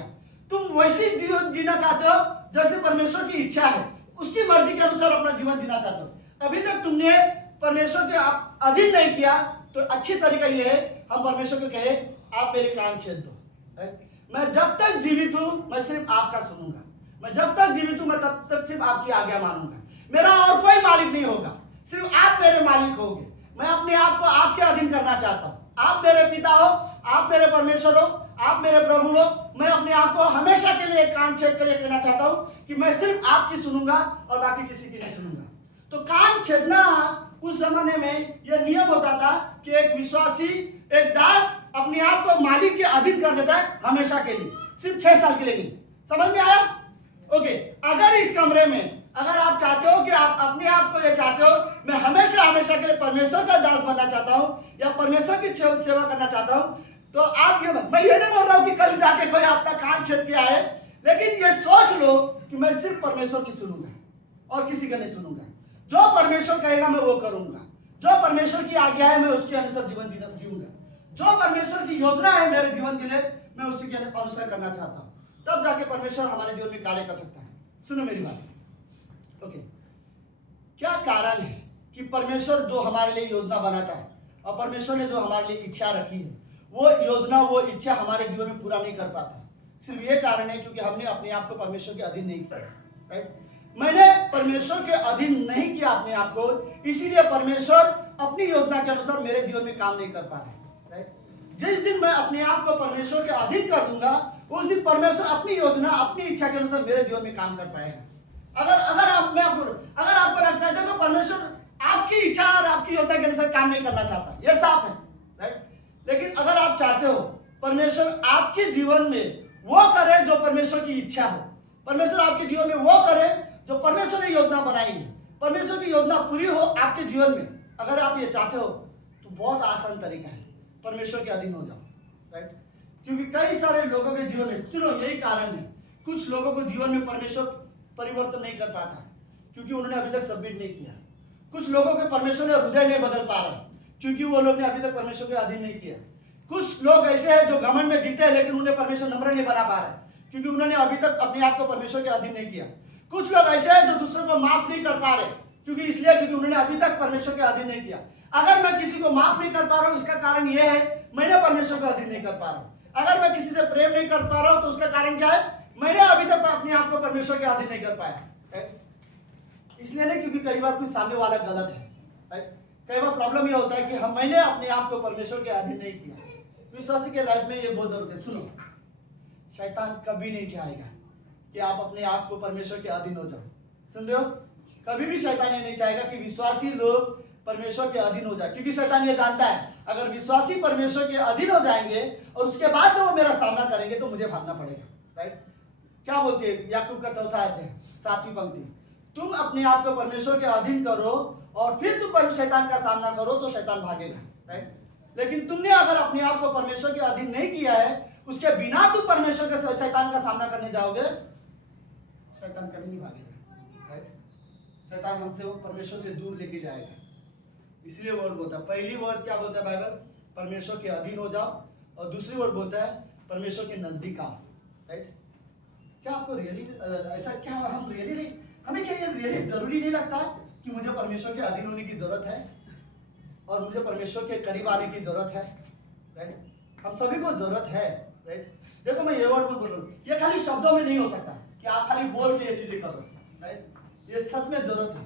तुम वैसी जीवन जीना चाहते हो जैसे परमेश्वर की इच्छा है, उसकी मर्जी के अनुसार अपना जीवन जीना चाहते हो। अभी तक तुमने परमेश्वर के अधीन नहीं किया, तो अच्छी तरीका यह है हम परमेश्वर को कहे आप मेरे कान छेद दो। मैं जब तक जीवित हूं मैं सिर्फ आपका सुनूंगा, मैं जब तक जीवित हूं मैं तब तक सिर्फ आपकी आज्ञा मानूंगा, मेरा और कोई मालिक नहीं होगा, सिर्फ आप मेरे मालिक होंगे। मैं अपने आप को आपके अधीन करना चाहता हूं। आप मेरे पिता हो, आप मेरे परमेश्वर हो, आप मेरे प्रभु हो। मैं अपने आप को हमेशा के लिए कान छेद कर कहना चाहता हूं कि मैं सिर्फ आपकी सुनूंगा और बाकी किसी की नहीं सुनूंगा। तो कान छेदना उस जमाने में यह नियम होता था कि एक विश्वासी, एक दास अपने आप को मालिक के अधीन कर देता है हमेशा के लिए, सिर्फ 6 साल के लिए नहीं। समझ में आया? ओके, अगर इस कमरे में अगर आप चाहते हो कि आप अपने आप को ये चाहते हो मैं हमेशा हमेशा के लिए परमेश्वर का दास बनना चाहता हूं या परमेश्वर की सेवा करना चाहता हूं, तो आप ये, मैं ये नहीं बोल रहा हूं कि कल जाके कोई आपका कान छेद के आए, लेकिन ये सोच लो कि मैं सिर्फ परमेश्वर की सुनूंगा और किसी का नहीं सुनूंगा। जो परमेश्वर कहेगा मैं वो करूंगा, जो परमेश्वर की आज्ञा है मैं उसके अनुसार जीवन जीऊंगा, जो परमेश्वर की योजना है मेरे जीवन के लिए मैं उसी के अनुसार करना चाहता हूं। तब जाके परमेश्वर हमारे जीवन में कार्य कर सकता है। सुनो मेरी बात। ओके, क्या कारण है कि परमेश्वर जो हमारे लिए योजना बनाता है और परमेश्वर ने जो हमारे लिए इच्छा रखी है वो योजना, वो इच्छा हमारे जीवन में पूरा नहीं कर पाता? सिर्फ ये कारण है क्योंकि हमने अपने आप को परमेश्वर के अधीन नहीं किया। राइट? मैंने परमेश्वर के अधीन नहीं किया अपने आप को, इसीलिए परमेश्वर अपनी योजना के अनुसार मेरे जीवन में काम नहीं कर पा रहे। राइट? जिस दिन मैं अपने आप को परमेश्वर के अधीन कर दूंगा उस दिन परमेश्वर अपनी योजना, अपनी इच्छा के अनुसार मेरे जीवन में काम कर पाएगा। अगर आपको लगता है देखो परमेश्वर आपकी इच्छा और आपकी योजना के अनुसार काम नहीं करना चाहता, यह साफ है। राइट? लेकिन अगर आप चाहते हो परमेश्वर आपके जीवन में वो करे जो परमेश्वर की इच्छा हो, परमेश्वर आपके जीवन में वो करे जो परमेश्वर ने योजना बनाई है, परमेश्वर की योजना पूरी हो आपके जीवन में, अगर आप ये चाहते हो तो बहुत आसान तरीका है, परमेश्वर के अधीन हो जाओ। राइट? क्योंकि कई सारे लोगों के जीवन में, सुनो यही कारण है कुछ लोगों को जीवन में परमेश्वर परिवर्तन नहीं कर पाता क्योंकि उन्होंने अभी तक सबमिट नहीं किया। कुछ लोगों के परमेश्वर ने हृदय नहीं बदल पा रहा क्योंकि वो लोग ने अभी तक परमेश्वर के अधीन नहीं किया। कुछ लोग ऐसे हैं जो घमंड में जीते हैं लेकिन उन्हें परमेश्वर नम्र नहीं बना पा रहे क्योंकि उन्होंने अभी तक अपने आप को परमेश्वर के अधीन नहीं किया। कुछ लोग ऐसे हैं जो दूसरों को माफ नहीं कर पा रहे क्योंकि उन्होंने अभी तक परमेश्वर के अधीन नहीं किया। अगर मैं किसी को माफ नहीं कर पा रहा हूँ इसका कारण यह है मैंने परमेश्वर को अधीन नहीं कर पा रहा हूँ। अगर मैं किसी से प्रेम नहीं कर पा रहा हूँ तो उसका कारण क्या है, मैंने अभी तक अपने आप को परमेश्वर के अधीन नहीं कर पाया। इसलिए नहीं क्योंकि कई बार कोई सामने वाला गलत है। कई बार प्रॉब्लम यह होता है कि मैंने अपने आप को परमेश्वर के अधीन नहीं किया। विश्वासी के लाइफ में ये बहुत जरूरत है। सुनो, शैतान कभी नहीं चाहेगा कि आप अपने आप को परमेश्वर के अधीन हो जाओ। सुन रहे हो? कभी भी शैतान ये नहीं चाहेगा कि विश्वासी लोग परमेश्वर के अधीन हो जाए, क्योंकि शैतान ये जानता है अगर विश्वासी परमेश्वर के अधीन हो जाएंगे और उसके बाद जब वो मेरा सामना करेंगे तो मुझे भागना पड़ेगा। राइट? क्या बोलते हैं याकूब का 4वां अध्याय 7वीं पंक्ति, तुम अपने आप को परमेश्वर के अधीन करो और फिर तुम शैतान का सामना करो तो शैतान भागेगा। राइट? लेकिन तुमने अगर अपने आप को परमेश्वर के अधीन नहीं किया है, उसके बिना तुम परमेश्वर के शैतान का सामना करने जाओगे, शैतान कभी नहीं भागेगा। राइट? शैतान हमसे वो परमेश्वर से दूर लेके जाएगा। इसलिए वर्ड बोलता है, पहली वर्ड क्या बोलता है बाइबल, परमेश्वर के अधीन हो जाओ, और दूसरी वर्ड बोलता है परमेश्वर के नजदीक आओ। राइट? क्या आपको रियली ऐसा क्या हम रियली नहीं, हमें क्या ये रियली जरूरी नहीं लगता कि मुझे परमेश्वर के अधीन होने की जरूरत है और मुझे परमेश्वर के करीब आने की जरूरत है? राइट? हम सभी को जरूरत है। राइट? देखो मैं ये वर्ड में बोल रहा हूँ, ये खाली शब्दों में नहीं हो सकता कि आप खाली बोल के ये चीजें करो। राइट? ये सच में जरूरत है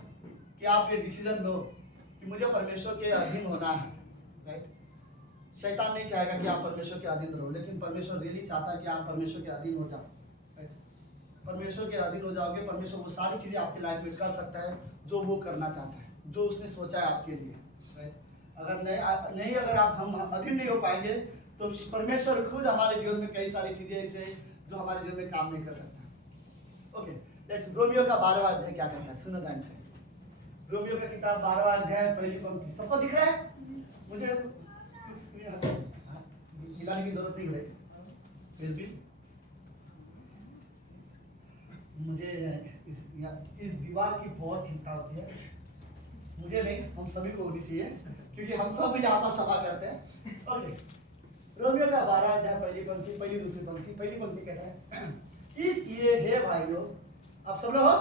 कि आप ये डिसीजन लो कि मुझे परमेश्वर के अधीन होना है। राइट? शैतान नहीं चाहेगा कि आप परमेश्वर के अधीन रहो, लेकिन परमेश्वर रियली चाहता है कि आप परमेश्वर के अधीन हो जाओ। परमेश्वर के अधीन हो जाओगे, परमेश्वर वो सारी चीजें आपकी लाइफ में कर सकता है जो वो करना चाहता है, जो उसने सोचा है आपके लिए। अगर आप हम अधीन नहीं हो पाएंगे तो परमेश्वर खुद हमारे जीवन में कई सारी चीजें ऐसे जो हमारे जीवन में काम नहीं कर सकता। ओके, लेट्स रोमियो का 12वां अध्याय क्या कहता है, सुनो ध्यान से। रोमियो का किताब 12वां अध्याय पहली पंक्ति, सबको दिख रहा है? मुझे हिलाने की जरूरत नहीं है, फिर भी मुझे इस दीवार की बहुत चिंता होती है। मुझे नहीं, हम सभी को होनी चाहिए क्योंकि हम सब यहाँ पर सभा करते हैं। ओके, रोमियो का 12 अध्याय पहली पंक्ति, पहली दूसरी पंक्ति। पहली पंक्ति कहता है इसलिए हे भाइयों, आप सब लोग हो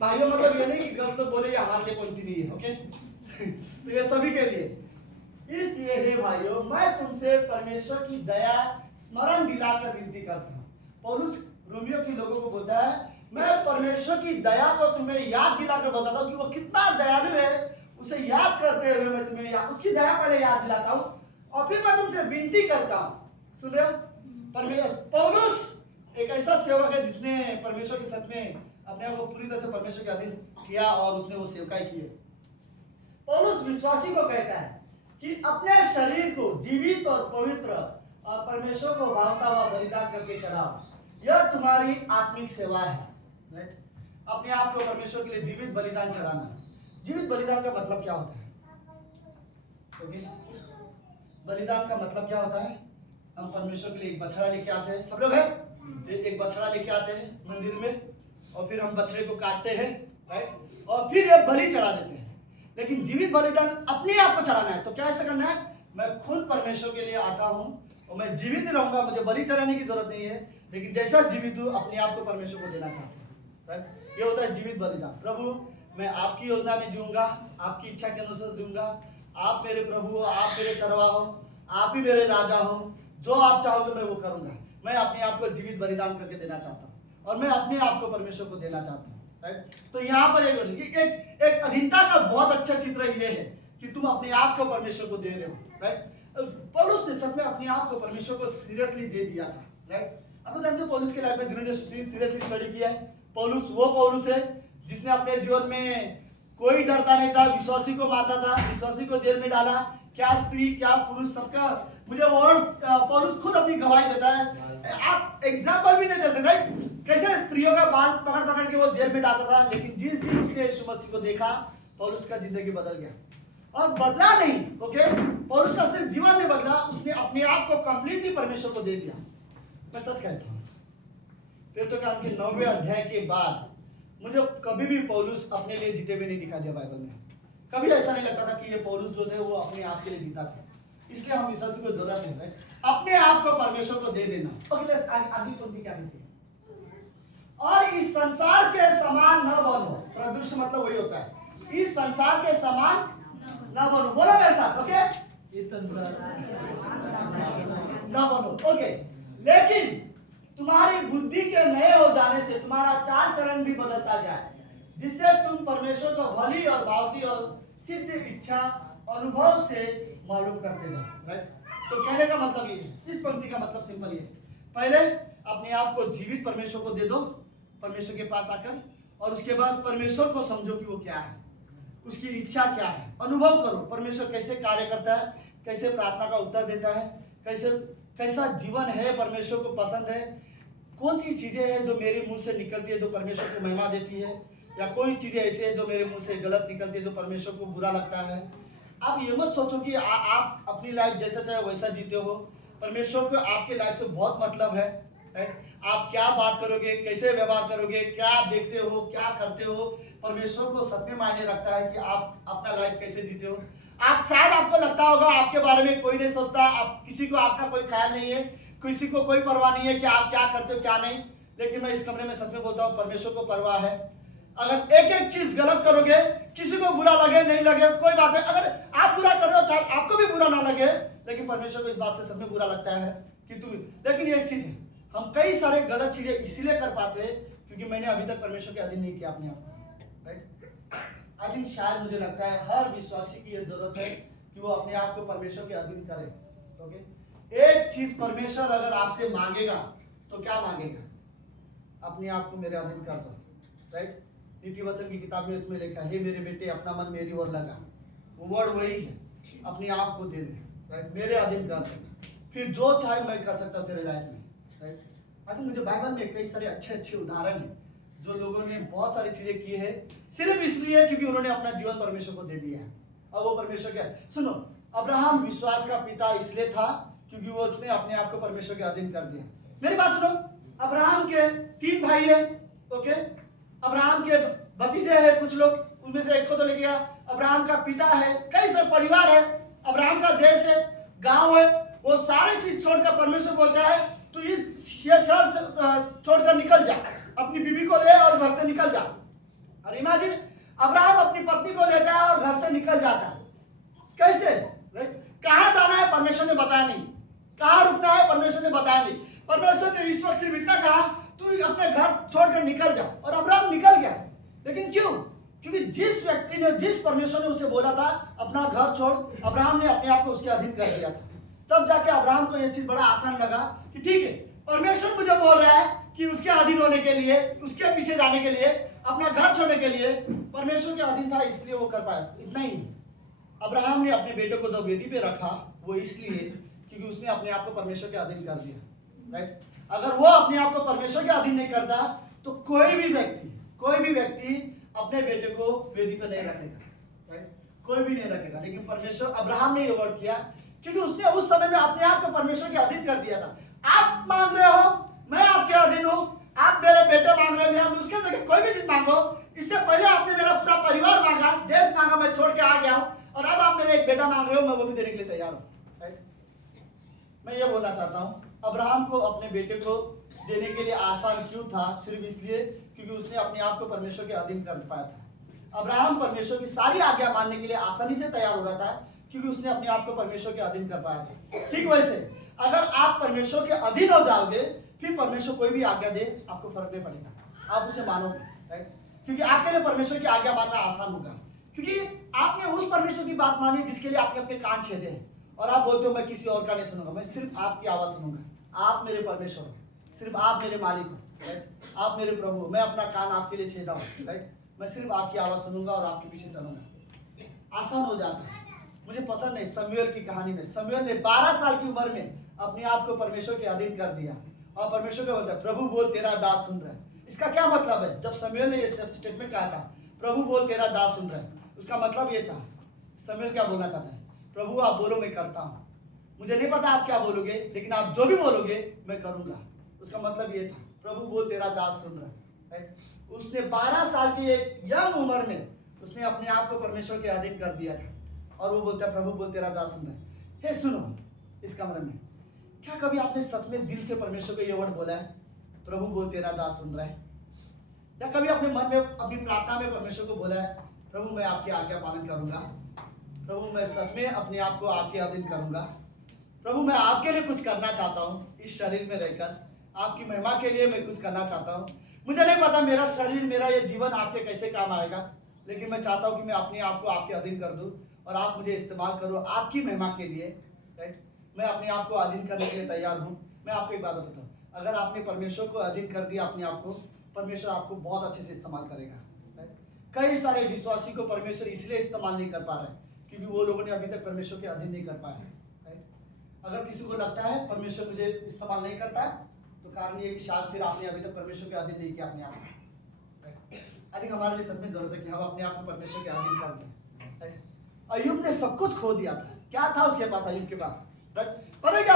भाइयों, मतलब ये नहीं कि गर्ल्स लोग बोले ये हमारे लिए पंक्ति नहीं है। ओके तो ये सभी के लिए। इसलिए हे भाइयों, मैं तुमसे परमेश्वर की दया स्मरण दिलाकर विनती करता हूँ। पौलुस रोमियो के लोगों को बोलता है मैं परमेश्वर की दया को तुम्हें याद दिलाकर बताता हूँ कि वो कितना दयालु है। उसे याद करते हुए मैं तुम्हें उसकी दया पहले याद दिलाता हूँ और फिर मैं तुमसे विनती करता हूँ। सुन रहे हो? परमेश्वर, पौलुस एक ऐसा सेवक है जिसने परमेश्वर के सच में अपने आप को पूरी तरह से परमेश्वर के अधीन किया और उसने वो सेवकाई की है। पौलुस विश्वासी को कहता है कि अपने शरीर को जीवित और पवित्र और परमेश्वर को भावता हुआ बलिदान करके चढ़ाओ, यह तुम्हारी आत्मिक सेवा है। राइट? अपने आप को परमेश्वर के लिए जीवित बलिदान चढ़ाना। जीवित बलिदान का मतलब क्या होता है? ओके, बलिदान का मतलब क्या होता है? हम परमेश्वर के लिए एक बछड़ा लेके आते हैं, सब लोग हैं, एक बछड़ा लेके आते हैं मंदिर में और फिर हम बछड़े को काटते हैं। राइट? और फिर ये बलि चढ़ा देते हैं। लेकिन जीवित बलिदान अपने आप को चढ़ाना है। तो क्या ऐसा करना है? मैं खुद परमेश्वर के लिए आता हूँ और मैं जीवित ही रहूंगा, मुझे बलि चढ़ाने की जरूरत नहीं है, लेकिन जैसा जीवित हूँ अपने आप को परमेश्वर को देना चाहता हूँ। राइट? ये होता है जीवित बलिदान। प्रभु मैं आपकी योजना में जीऊंगा, आपकी इच्छा के अनुसार जीऊंगा। आप मेरे प्रभु हो, आप मेरे चरवाह हो, आप ही मेरे राजा हो, जो आप चाहोगे मैं वो करूंगा। मैं अपने आप को जीवित बलिदान करके देना चाहता हूँ और मैं अपने आप को परमेश्वर को देना चाहता हूँ। राइट? तो यहाँ पर एक अधीनता का बहुत अच्छा चित्र ये है कि तुम अपने आप को परमेश्वर को दे रहे हो। राइट? पौलुस ने सच में अपने आप को परमेश्वर को सीरियसली दे दिया था। राइट? आप लोग जानते हो पौलुस के लाइफ में जिन्होंने सीरियसली स्टडी किया है, पौलुस वो पौलुस है जिसने अपने जीवन में कोई डरता नहीं था, विश्वासी को मारता था, विश्वासी को जेल में डाला। क्या स्त्री क्या पुरुष, सबका मुझे वर्ड्स पौलुस खुद अपनी गवाही देता है। आप एग्जाम्पल भी नहीं दे सकते। राइट? कैसे स्त्रियों का बाल पकड़ पकड़ के वो जेल में डालता था, लेकिन जिस दिन उसने यीशु मसीह को देखा पौलुस का जिंदगी बदल गया। और बदला नहीं, ओके, पौलुस का सिर्फ जीवन नहीं बदला, उसने अपने आप को कंप्लीटली परमेश्वर को दे दिया। मैं सच कहता हूँ, फिर तो काम के 9वें अध्याय के बाद मुझे कभी भी पौलुस अपने लिए जीते हुए नहीं दिखा दिया बाइबल में। कभी ऐसा नहीं लगता था कि ये पौलुस जो थे वो अपने आप के लिए जीता था। इसलिए हम विश्वास को जरूरत है right? अपने आप को परमेश्वर को दे देना। ओके आगे पंक्ति क्या कहती है? और इस संसार के समान न बनो। सदृश मतलब वही होता है, इस संसार के समान न बनो। बोलो मेरे साथ, ओके? इस संसार न बनो, ओके। लेकिन तुम्हारी बुद्धि के नए हो जाने से तुम्हारा चाल चलन भी बदलता जाए, जिससे तुम परमेश्वर को भली और भावती और सिद्ध इच्छा अनुभव से मालूम करते जाओ। राइट? तो कहने का मतलब ये है, इस पंक्ति का मतलब सिंपल ये है, पहले अपने आप को जीवित परमेश्वर को दे दो, परमेश्वर के पास आकर, और उसके बाद परमेश्वर को समझो कि वो क्या है, उसकी इच्छा क्या है, अनुभव करो परमेश्वर कैसे कार्य करता है, कैसे प्रार्थना का उत्तर देता है, कैसा जीवन है परमेश्वर को पसंद है, कौन सी चीजें हैं जो मेरे मुंह से निकलती है जो परमेश्वर को महिमा देती है, या कोई चीजें ऐसी है जो मेरे मुंह से गलत निकलती है जो परमेश्वर को बुरा लगता है। आप ये मत सोचो कि आप अपनी लाइफ जैसा चाहे वैसा जीते हो। परमेश्वर को आपके लाइफ से बहुत मतलब है। आप क्या बात करोगे, कैसे व्यवहार करोगे, क्या देखते हो, क्या करते हो, परमेश्वर को सच में मायने रखता है कि आप अपना लाइफ कैसे जीते हो। आप शायद आपको लगता होगा आपके बारे में कोई नहीं सोचता, आप किसी को आपका कोई ख्याल नहीं है, किसी को कोई परवाह नहीं है कि आप क्या करते हो क्या नहीं, लेकिन मैं इस कमरे में सच में बोलता हूँ परमेश्वर को परवाह है। अगर एक एक चीज गलत करोगे, किसी को बुरा लगे नहीं लगे कोई बात नहीं, अगर आप बुरा कर रहे हो चाहे आपको भी बुरा ना लगे, लेकिन परमेश्वर को इस बात से सच में बुरा लगता है कि तुम। लेकिन ये एक चीज है, हम कई सारे गलत चीजें इसीलिए कर पाते हैं क्योंकि मैंने अभी तक परमेश्वर के अधीन नहीं किया अपने आप को। राइट? आई थिंक शायद मुझे लगता है हर विश्वासी की ये जरूरत है कि वो अपने आप को परमेश्वर के अधीन करे। ओके, एक चीज परमेश्वर अगर आपसे मांगेगा तो क्या मांगेगा? अपने आप को मेरे अधीन कर दो। राइट? नीति वचन की किताब में इसमें लिखा है, हे मेरे बेटे अपना मन मेरी ओर लगा। वो वर्ड वही है, अपने आप को दे दे। राइट? मेरे अधीन कर दे, फिर जो चाहे मैं कर सकता हूँ तेरे लाइफ में। राइट? आज मुझे बाइबल में कई सारे अच्छे अच्छे उदाहरण हैं जो लोगों ने बहुत सारी चीजें की है सिर्फ इसलिए क्योंकि उन्होंने अपना जीवन परमेश्वर को दे दिया है। और वो परमेश्वर क्या है? सुनो, अब्राहम विश्वास का पिता इसलिए था क्योंकि वो उसने अपने आप को परमेश्वर के अधीन कर दिया। मेरी बात सुनो, अब्राहम के 3 भाई है। ओके, अब्राहम के भतीजे हैं कुछ लोग, उनमें से एक को तो लेके गया। अब्राहम का पिता है, कई सारे परिवार है, अब्राहम का देश है, गांव है, वो सारे चीज छोड़कर परमेश्वर बोलता है तू इस शहर से छोड़कर निकल जा, अपनी बीवी को ले और घर से निकल जा। और इमेजिन, अब्राहम अपनी पत्नी को लेता है और घर से निकल जाता है। कैसे? कहां जाना है परमेश्वर ने बताया नहीं, कहां रुकना है परमेश्वर ने बताया नहीं। परमेश्वर ने इस वक्त सिर्फ इतना कहा तू अपने घर छोड़कर निकल जा, और अब्राहम निकल गया। लेकिन क्यों? क्योंकि जिस व्यक्ति ने, जिस परमेश्वर ने उसे बोला था अपना घर छोड़, अब्राहम ने अपने आप को उसके अधीन कर दिया था। तब जाके अब्राहम को यह चीज बड़ा आसान लगा कि ठीक है, परमेश्वर मुझे बोल रहा है कि उसके अधीन होने के लिए, उसके पीछे जाने के लिए, अपना घर छोड़ने के लिए परमेश्वर के अधीन था, इसलिए वो कर पाया। इतना ही अब्राहम ने अपने बेटे को जो वेदी पे रखा वो इसलिए क्योंकि उसने अपने आप को परमेश्वर के अधीन कर दिया। राइट? अगर वो अपने आप को परमेश्वर के अधीन नहीं करता तो कोई भी व्यक्ति अपने बेटे को वेदी पे नहीं रखेगा। राइट? कोई भी नहीं रखेगा। लेकिन परमेश्वर, अब्राहम ने ये वर्क किया क्योंकि उसने उस समय में अपने आप को परमेश्वर के अधीन कर दिया था। आप मांग रहे हो, मैं आपके अधीन हूं, आप मेरे बेटे मांग रहे हो, उसके जगह कोई भी चीज मांगो। इससे पहले आपने मेरा पूरा परिवार मांगा, देश मांगा, मैं छोड़ के आ गया हूं, और अब आप मेरे एक बेटा मांग रहे हो, मैं वो भी देने के लिए तैयार हूं। राइट? मैं ये बोलना चाहता हूं, अब्राहम को अपने बेटे को देने के लिए आसान क्यों था? सिर्फ इसलिए क्योंकि उसने अपने आप को परमेश्वर के अधीन कर पाया था। अब्राहम परमेश्वर की सारी आज्ञा मानने के लिए आसानी से तैयार हो रहा था क्योंकि उसने अपने आप को परमेश्वर के अधीन कर पाया था। ठीक वैसे अगर आप परमेश्वर के अधीन हो जाओगे, फिर परमेश्वर कोई भी आज्ञा दे आपको फर्क नहीं पड़ेगा, आप उसे मानोगे। राइट? क्योंकि आपके लिए परमेश्वर की आज्ञा मानना आसान होगा, क्योंकि आपने उस परमेश्वर की बात मानी जिसके लिए आपने अपने कान छेदे हैं, और आप बोलते हो मैं किसी और का नहीं सुनूंगा, मैं सिर्फ आपकी आवाज सुनूंगा। आप मेरे परमेश्वर हो, सिर्फ आप मेरे मालिक हो। राइट? आप मेरे प्रभु हो, मैं अपना कान आपके लिए छेदा हूँ। राइट? मैं सिर्फ आपकी आवाज सुनूंगा और आपके पीछे चलूंगा। आसान हो जाता है। मुझे पसंद है शमूएल की कहानी में, शमूएल ने 12 साल की उम्र में अपने आप को परमेश्वर के अधीन कर दिया, और परमेश्वर को बोलता है प्रभु बोल तेरा दास सुन रहा है। इसका क्या मतलब है? जब शमूएल ने ये स्टेटमेंट कहा था प्रभु बोल तेरा दास सुन रहा है, उसका मतलब ये था, शमूएल क्या बोलना चाहता है? प्रभु आप बोलो मैं करता हूँ, मुझे नहीं पता आप क्या बोलोगे, लेकिन आप जो भी बोलोगे मैं करूंगा। उसका मतलब ये था प्रभु बोल तेरा दास सुन रहा है। उसने 12 साल की एक यंग उम्र में उसने अपने आप को परमेश्वर के अधीन कर दिया था, और वो बोलता है प्रभु बोल तेरा दास सुन रहा है। हे सुनो, इस कमरे में क्या कभी आपने सच में दिल से परमेश्वर को ये वर्ड बोला है, प्रभु बोल तेरा दास सुन रहा है? या कभी अपने मन में अपनी प्रार्थना में परमेश्वर को बोला है, प्रभु मैं आपकी आज्ञा पालन करूंगा, प्रभु मैं सच में अपने आप को आपके अधीन करूंगा, प्रभु मैं आपके लिए कुछ करना चाहता हूँ, इस शरीर में रहकर आपकी महिमा के लिए मैं कुछ करना चाहता हूँ। मुझे नहीं पता मेरा शरीर, मेरा ये जीवन आपके कैसे काम आएगा, लेकिन मैं चाहता हूँ कि मैं अपने आप को आपके अधीन कर दूँ और आप मुझे इस्तेमाल करो आपकी महिमा के लिए। राइट, मैं अपने आप को अधीन करने के लिए तैयार हूँ। मैं आपको एक बात बताता हूँ, अगर आपने परमेश्वर को अधीन कर दिया अपने आप को, परमेश्वर आपको बहुत अच्छे से इस्तेमाल करेगा। राइट, कई सारे विश्वासी को परमेश्वर इसलिए इस्तेमाल नहीं कर पा रहे क्योंकि वो लोगों ने अभी तक परमेश्वर के अधीन नहीं कर पाए। राइट, अगर किसी को लगता है परमेश्वर मुझे इस्तेमाल नहीं करता तो कारण ये कि शायद फिर आपने अभी तक परमेश्वर के अधीन नहीं किया अपने आप को। आई थिंक हमारे लिए सच में जरूरत है कि हम अपने आप को परमेश्वर के अधीन कर दें। अय्यूब ने सब कुछ खो दिया था, क्या था उसके पास? अय्यूब के पास राइट, पता क्या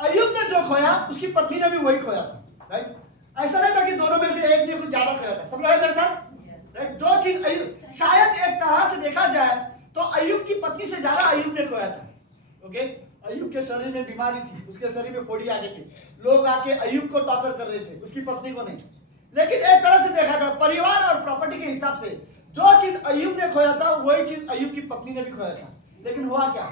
अय्यूब ने जो खोया उसकी पत्नी ने भी वही खोया था। राइट, ऐसा नहीं था कि दोनों में से एक ने कुछ ज्यादा खोया था। सब लोग है मेरे साथ? राइट, जो चीज अय्यूब, शायद एक तरह से देखा जाए तो अय्यूब की पत्नी से ज्यादा अय्यूब ने खोया था। ओके, अय्यूब के शरीर में बीमारी थी, उसके शरीर में फोड़ी आ गई थी, लोग आके अय्यूब को टॉर्चर कर रहे थे, उसकी पत्नी को नहीं। लेकिन एक तरह से देखा था परिवार और प्रॉपर्टी के हिसाब से जो चीज अय्यूब ने खोया था वही चीज अय्यूब की पत्नी ने भी खोया था। लेकिन हुआ क्या?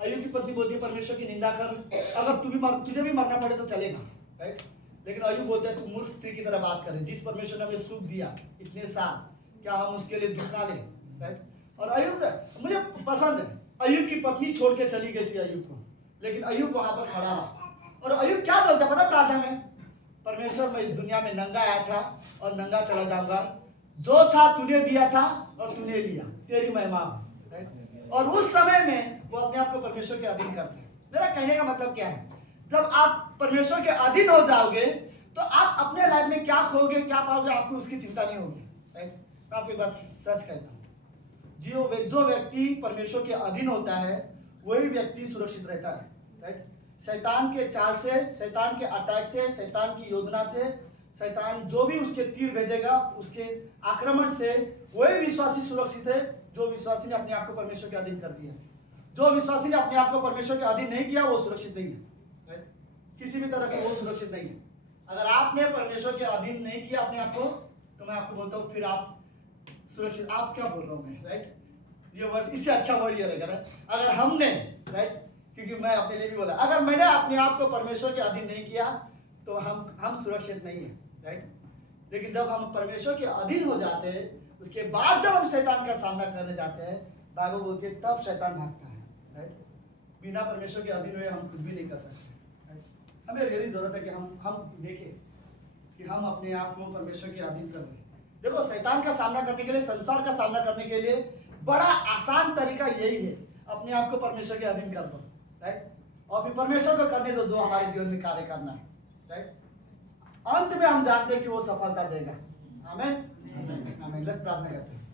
अय्यूब की पत्नी बोलती है परमेश्वर की निंदा कर, अगर तुझे भी मरना पड़े तो चलेगा। राइट, लेकिन अय्यूब बोलते हैं तू मूर्ख स्त्री की तरह बात करे, जिस परमेश्वर ने हमें सुख दिया इतने साल, क्या हम उसके लिए दुख ना लें? राइट, और अय्यूब मुझे पसंद है, अय्यूब की पत्नी छोड़ के चली गई थी अय्यूब को, लेकिन अय्यूब वहां पर खड़ा रहा। और अय्यूब क्या बोलता है पता प्रार्थना में? परमेश्वर मैं इस दुनिया में नंगा आया था और नंगा चला जाऊंगा, जो था तूने दिया था और तूने लिया, तेरी महिमा। और उस समय में वो अपने आप को परमेश्वर के अधीन करते हैं। मेरा कहने का मतलब क्या है, जब आप परमेश्वर के अधीन हो जाओगे तो आप अपने लाइफ में क्या खोगे क्या पाओगे आपको उसकी चिंता नहीं होगी। राइट, मैं आपको एक बात सच कहता हूँ, जो व्यक्ति परमेश्वर के अधीन होता है वही व्यक्ति सुरक्षित रहता है। राइट, शैतान के चाल से, शैतान के अटैक से, शैतान की योजना से, शैतान जो भी उसके तीर भेजेगा उसके आक्रमण से वही विश्वासी सुरक्षित है जो विश्वासी ने अपने आप को परमेश्वर के अधीन कर दिया। जो विश्वासी ने अपने आप को परमेश्वर के अधीन नहीं किया वो सुरक्षित नहीं है। राइट, किसी भी तरह से वो सुरक्षित नहीं है। अगर आपने परमेश्वर के अधीन नहीं किया अपने आप को तो मैं आपको बोलता हूँ फिर आप सुरक्षित, आप क्या बोल रहा हूँ मैं? राइट, ये वर्ड इससे अच्छा वर्ड ये रहेगा। अगर हमने, राइट, क्योंकि मैं अपने लिए भी बोला, अगर मैंने अपने आप को परमेश्वर के अधीन नहीं किया तो हम सुरक्षित नहीं है। राइट, लेकिन जब हम परमेश्वर के अधीन हो जाते हैं उसके बाद जब हम शैतान का सामना करने जाते हैं, बाइबल बोलती है तब शैतान भागता है। राइट, बिना परमेश्वर के अधीन हुए हम कुछ भी नहीं कर सकते। राइट, हमें रियली जरूरत है कि हम देखें कि हम अपने आप को परमेश्वर के अधीन कर दें। देखो, शैतान का सामना करने के लिए, संसार का सामना करने के लिए बड़ा आसान तरीका यही है, अपने आप को परमेश्वर के अधीन कर दो। राइट, और फिर परमेश्वर को करने दो जो हमारे जीवन में कार्य करना है। राइट, अंत में हम जानते हैं कि वो सफलता देगा। आमीन, आमीन। लेट्स प्रार्थना करते हैं।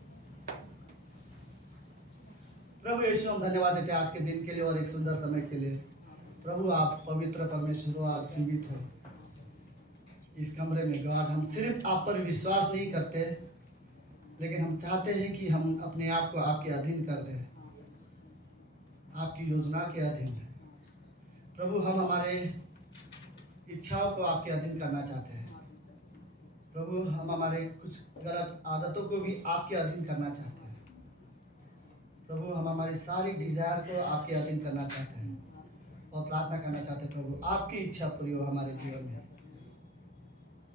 प्रभु यीशु, हम धन्यवाद देते हैं आज के दिन के लिए और एक सुंदर समय के लिए। प्रभु आप पवित्र परमेश्वर हो, आप जीवित हो। इस कमरे में गॉड हम सिर्फ आप पर विश्वास नहीं करते लेकिन हम चाहते हैं कि हम अपने आप को आपके अधीन कर दें, आपकी योजना के अधीन। प्रभु हम हमारे इच्छाओं को आपके अधीन करना चाहते हैं। प्रभु हम हमारे कुछ गलत आदतों को भी आपके अधीन करना चाहते हैं। प्रभु हम हमारी सारी डिजायर को आपके अधीन करना चाहते हैं और प्रार्थना करना चाहते हैं प्रभु आपकी इच्छा पूरी हो हमारे जीवन में।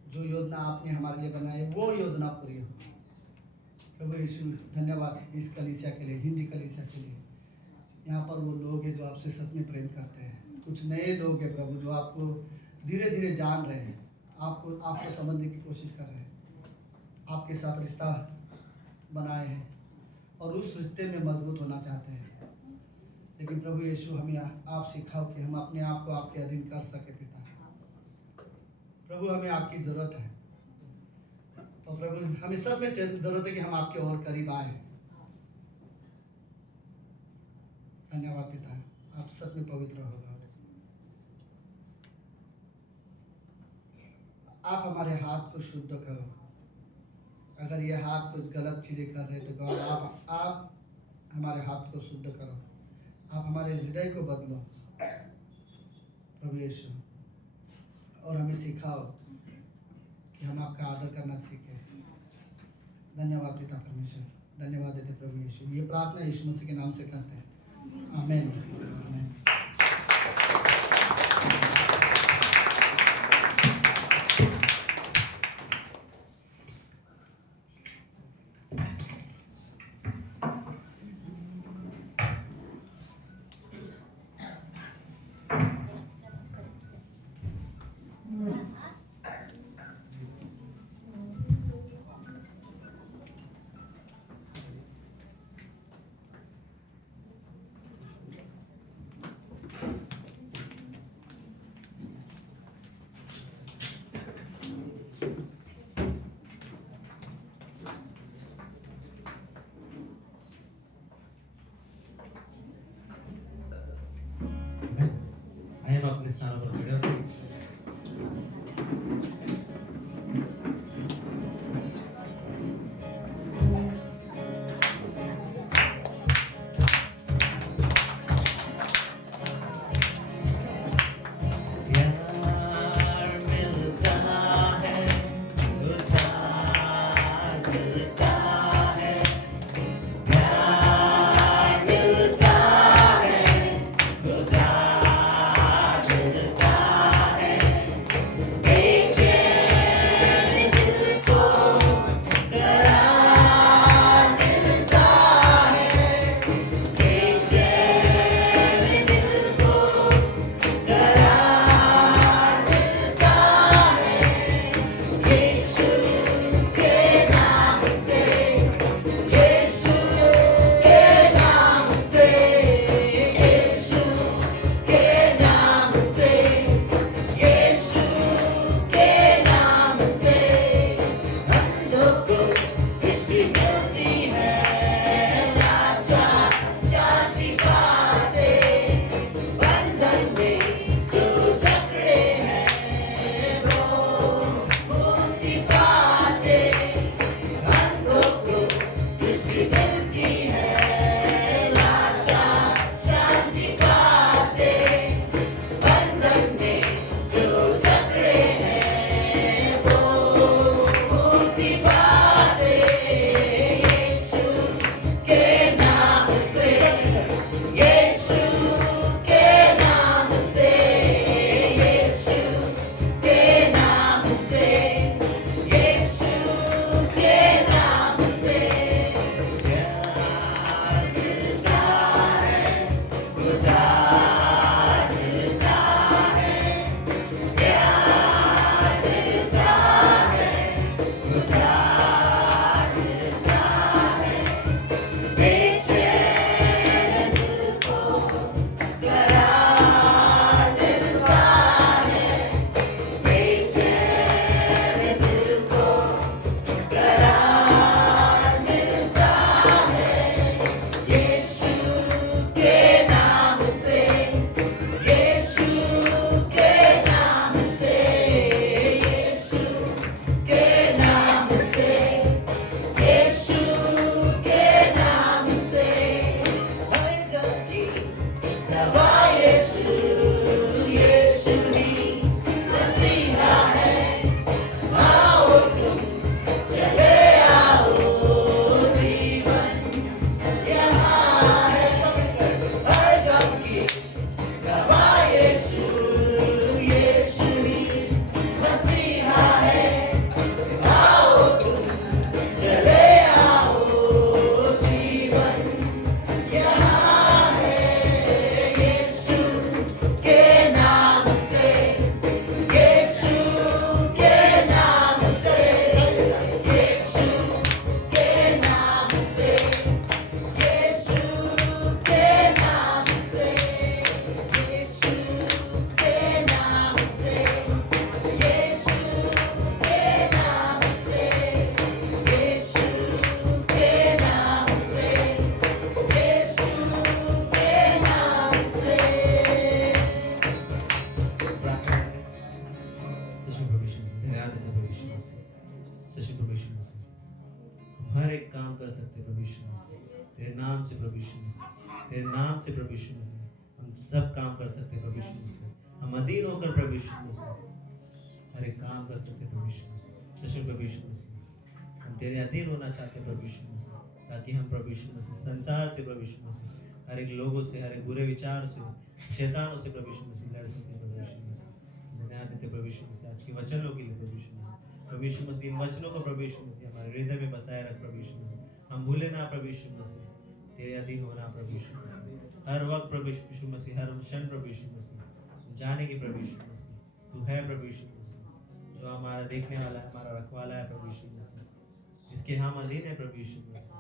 जो योजना आपने हमारे लिए बनाई वो योजना पूरी हो। प्रभु यीशु धन्यवाद इस कलीसिया के लिए, हिंदी कलीसिया के लिए। यहाँ पर वो लोग हैं जो आपसे सच में प्रेम करते हैं। कुछ नए लोग हैं प्रभु जो आपको धीरे धीरे जान रहे हैं, आपको समझने की कोशिश कर रहे हैं, आपके साथ रिश्ता बनाए हैं और उस रिश्ते में मजबूत होना चाहते हैं। लेकिन प्रभु यीशु हमें आप सिखाओ कि हम अपने आप को आपके अधीन कर सके पिता। प्रभु हमें आपकी ज़रूरत है और प्रभु हमें सब में ज़रूरत है कि हम आपके और करीब आए। धन्यवाद पिता, आप सच में पवित्र हो गए। आप हमारे हाथ को शुद्ध करो, अगर ये हाथ कुछ गलत चीज़ें कर रहे हैं तो गॉड आप हमारे हाथ को शुद्ध करो, आप हमारे हृदय को बदलो प्रभु यीशु, और हमें सिखाओ कि हम आपका आदर करना सीखें। धन्यवाद पिता परमेश्वर, धन्यवाद देते प्रभु यीशु। ये प्रार्थना यीशु मसीह के नाम से करते हैं, आमीन आमीन। आइए हम अपने स्थानों पर खड़े होते हैं। प्यार मिलता है, उधार मिलता है, प्यार मिलता है, उधार मिलता है, पीछे सकते प्रभु यीशु मसीह, तेरे नाम से प्रभु यीशु मसीह, तेरे नाम से प्रभु यीशु मसीह हम सब काम कर सकते प्रभु यीशु मसीह, हम अधीन होकर प्रभु यीशु मसीह हर एक काम कर सकते प्रभु यीशु मसीह। सच्चे प्रभु यीशु मसीह हम तेरे अधीन होना चाहते प्रभु यीशु मसीह, ताकि हम प्रभु यीशु मसीह संसार से प्रभु यीशु मसीह हर एक लोगों से, हर एक बुरे विचार से, शैतानों से प्रभु यीशु मसीह लड़ सकते प्रभु यीशु मसीह। धन्यवाद देते प्रभु यीशु मसीह आज के वचनों के लिए प्रभु यीशु मसीह। प्रभु यीशु मसीह इन वचनों को प्रभु यीशु मसीह हमारे हृदय में बसाए रख प्रभु यीशु मसीह। हम भूले ना प्रभु यीशु मसीह तेरे अधीन होना प्रभु यीशु मसीह, हर वक्त प्रभु यीशु मसीह, हर क्षण प्रभु यीशु मसीह जाने की प्रभु यीशु मसीह तू है प्रभु यीशु मसीह, जो हमारा देखने वाला है, हमारा रखवाला है प्रभु यीशु मसीह, जिसके हम अधीन है प्रभु यीशु मसीह।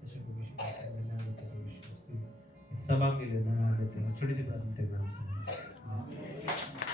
सच्चे प्रभु यीशु मसीह धन्यवाद देते प्रभु यीशु मसीह, इस सभा के लिए धन्यवाद देते हैं। छोटी सी प्रार्थना तेरे नाम से।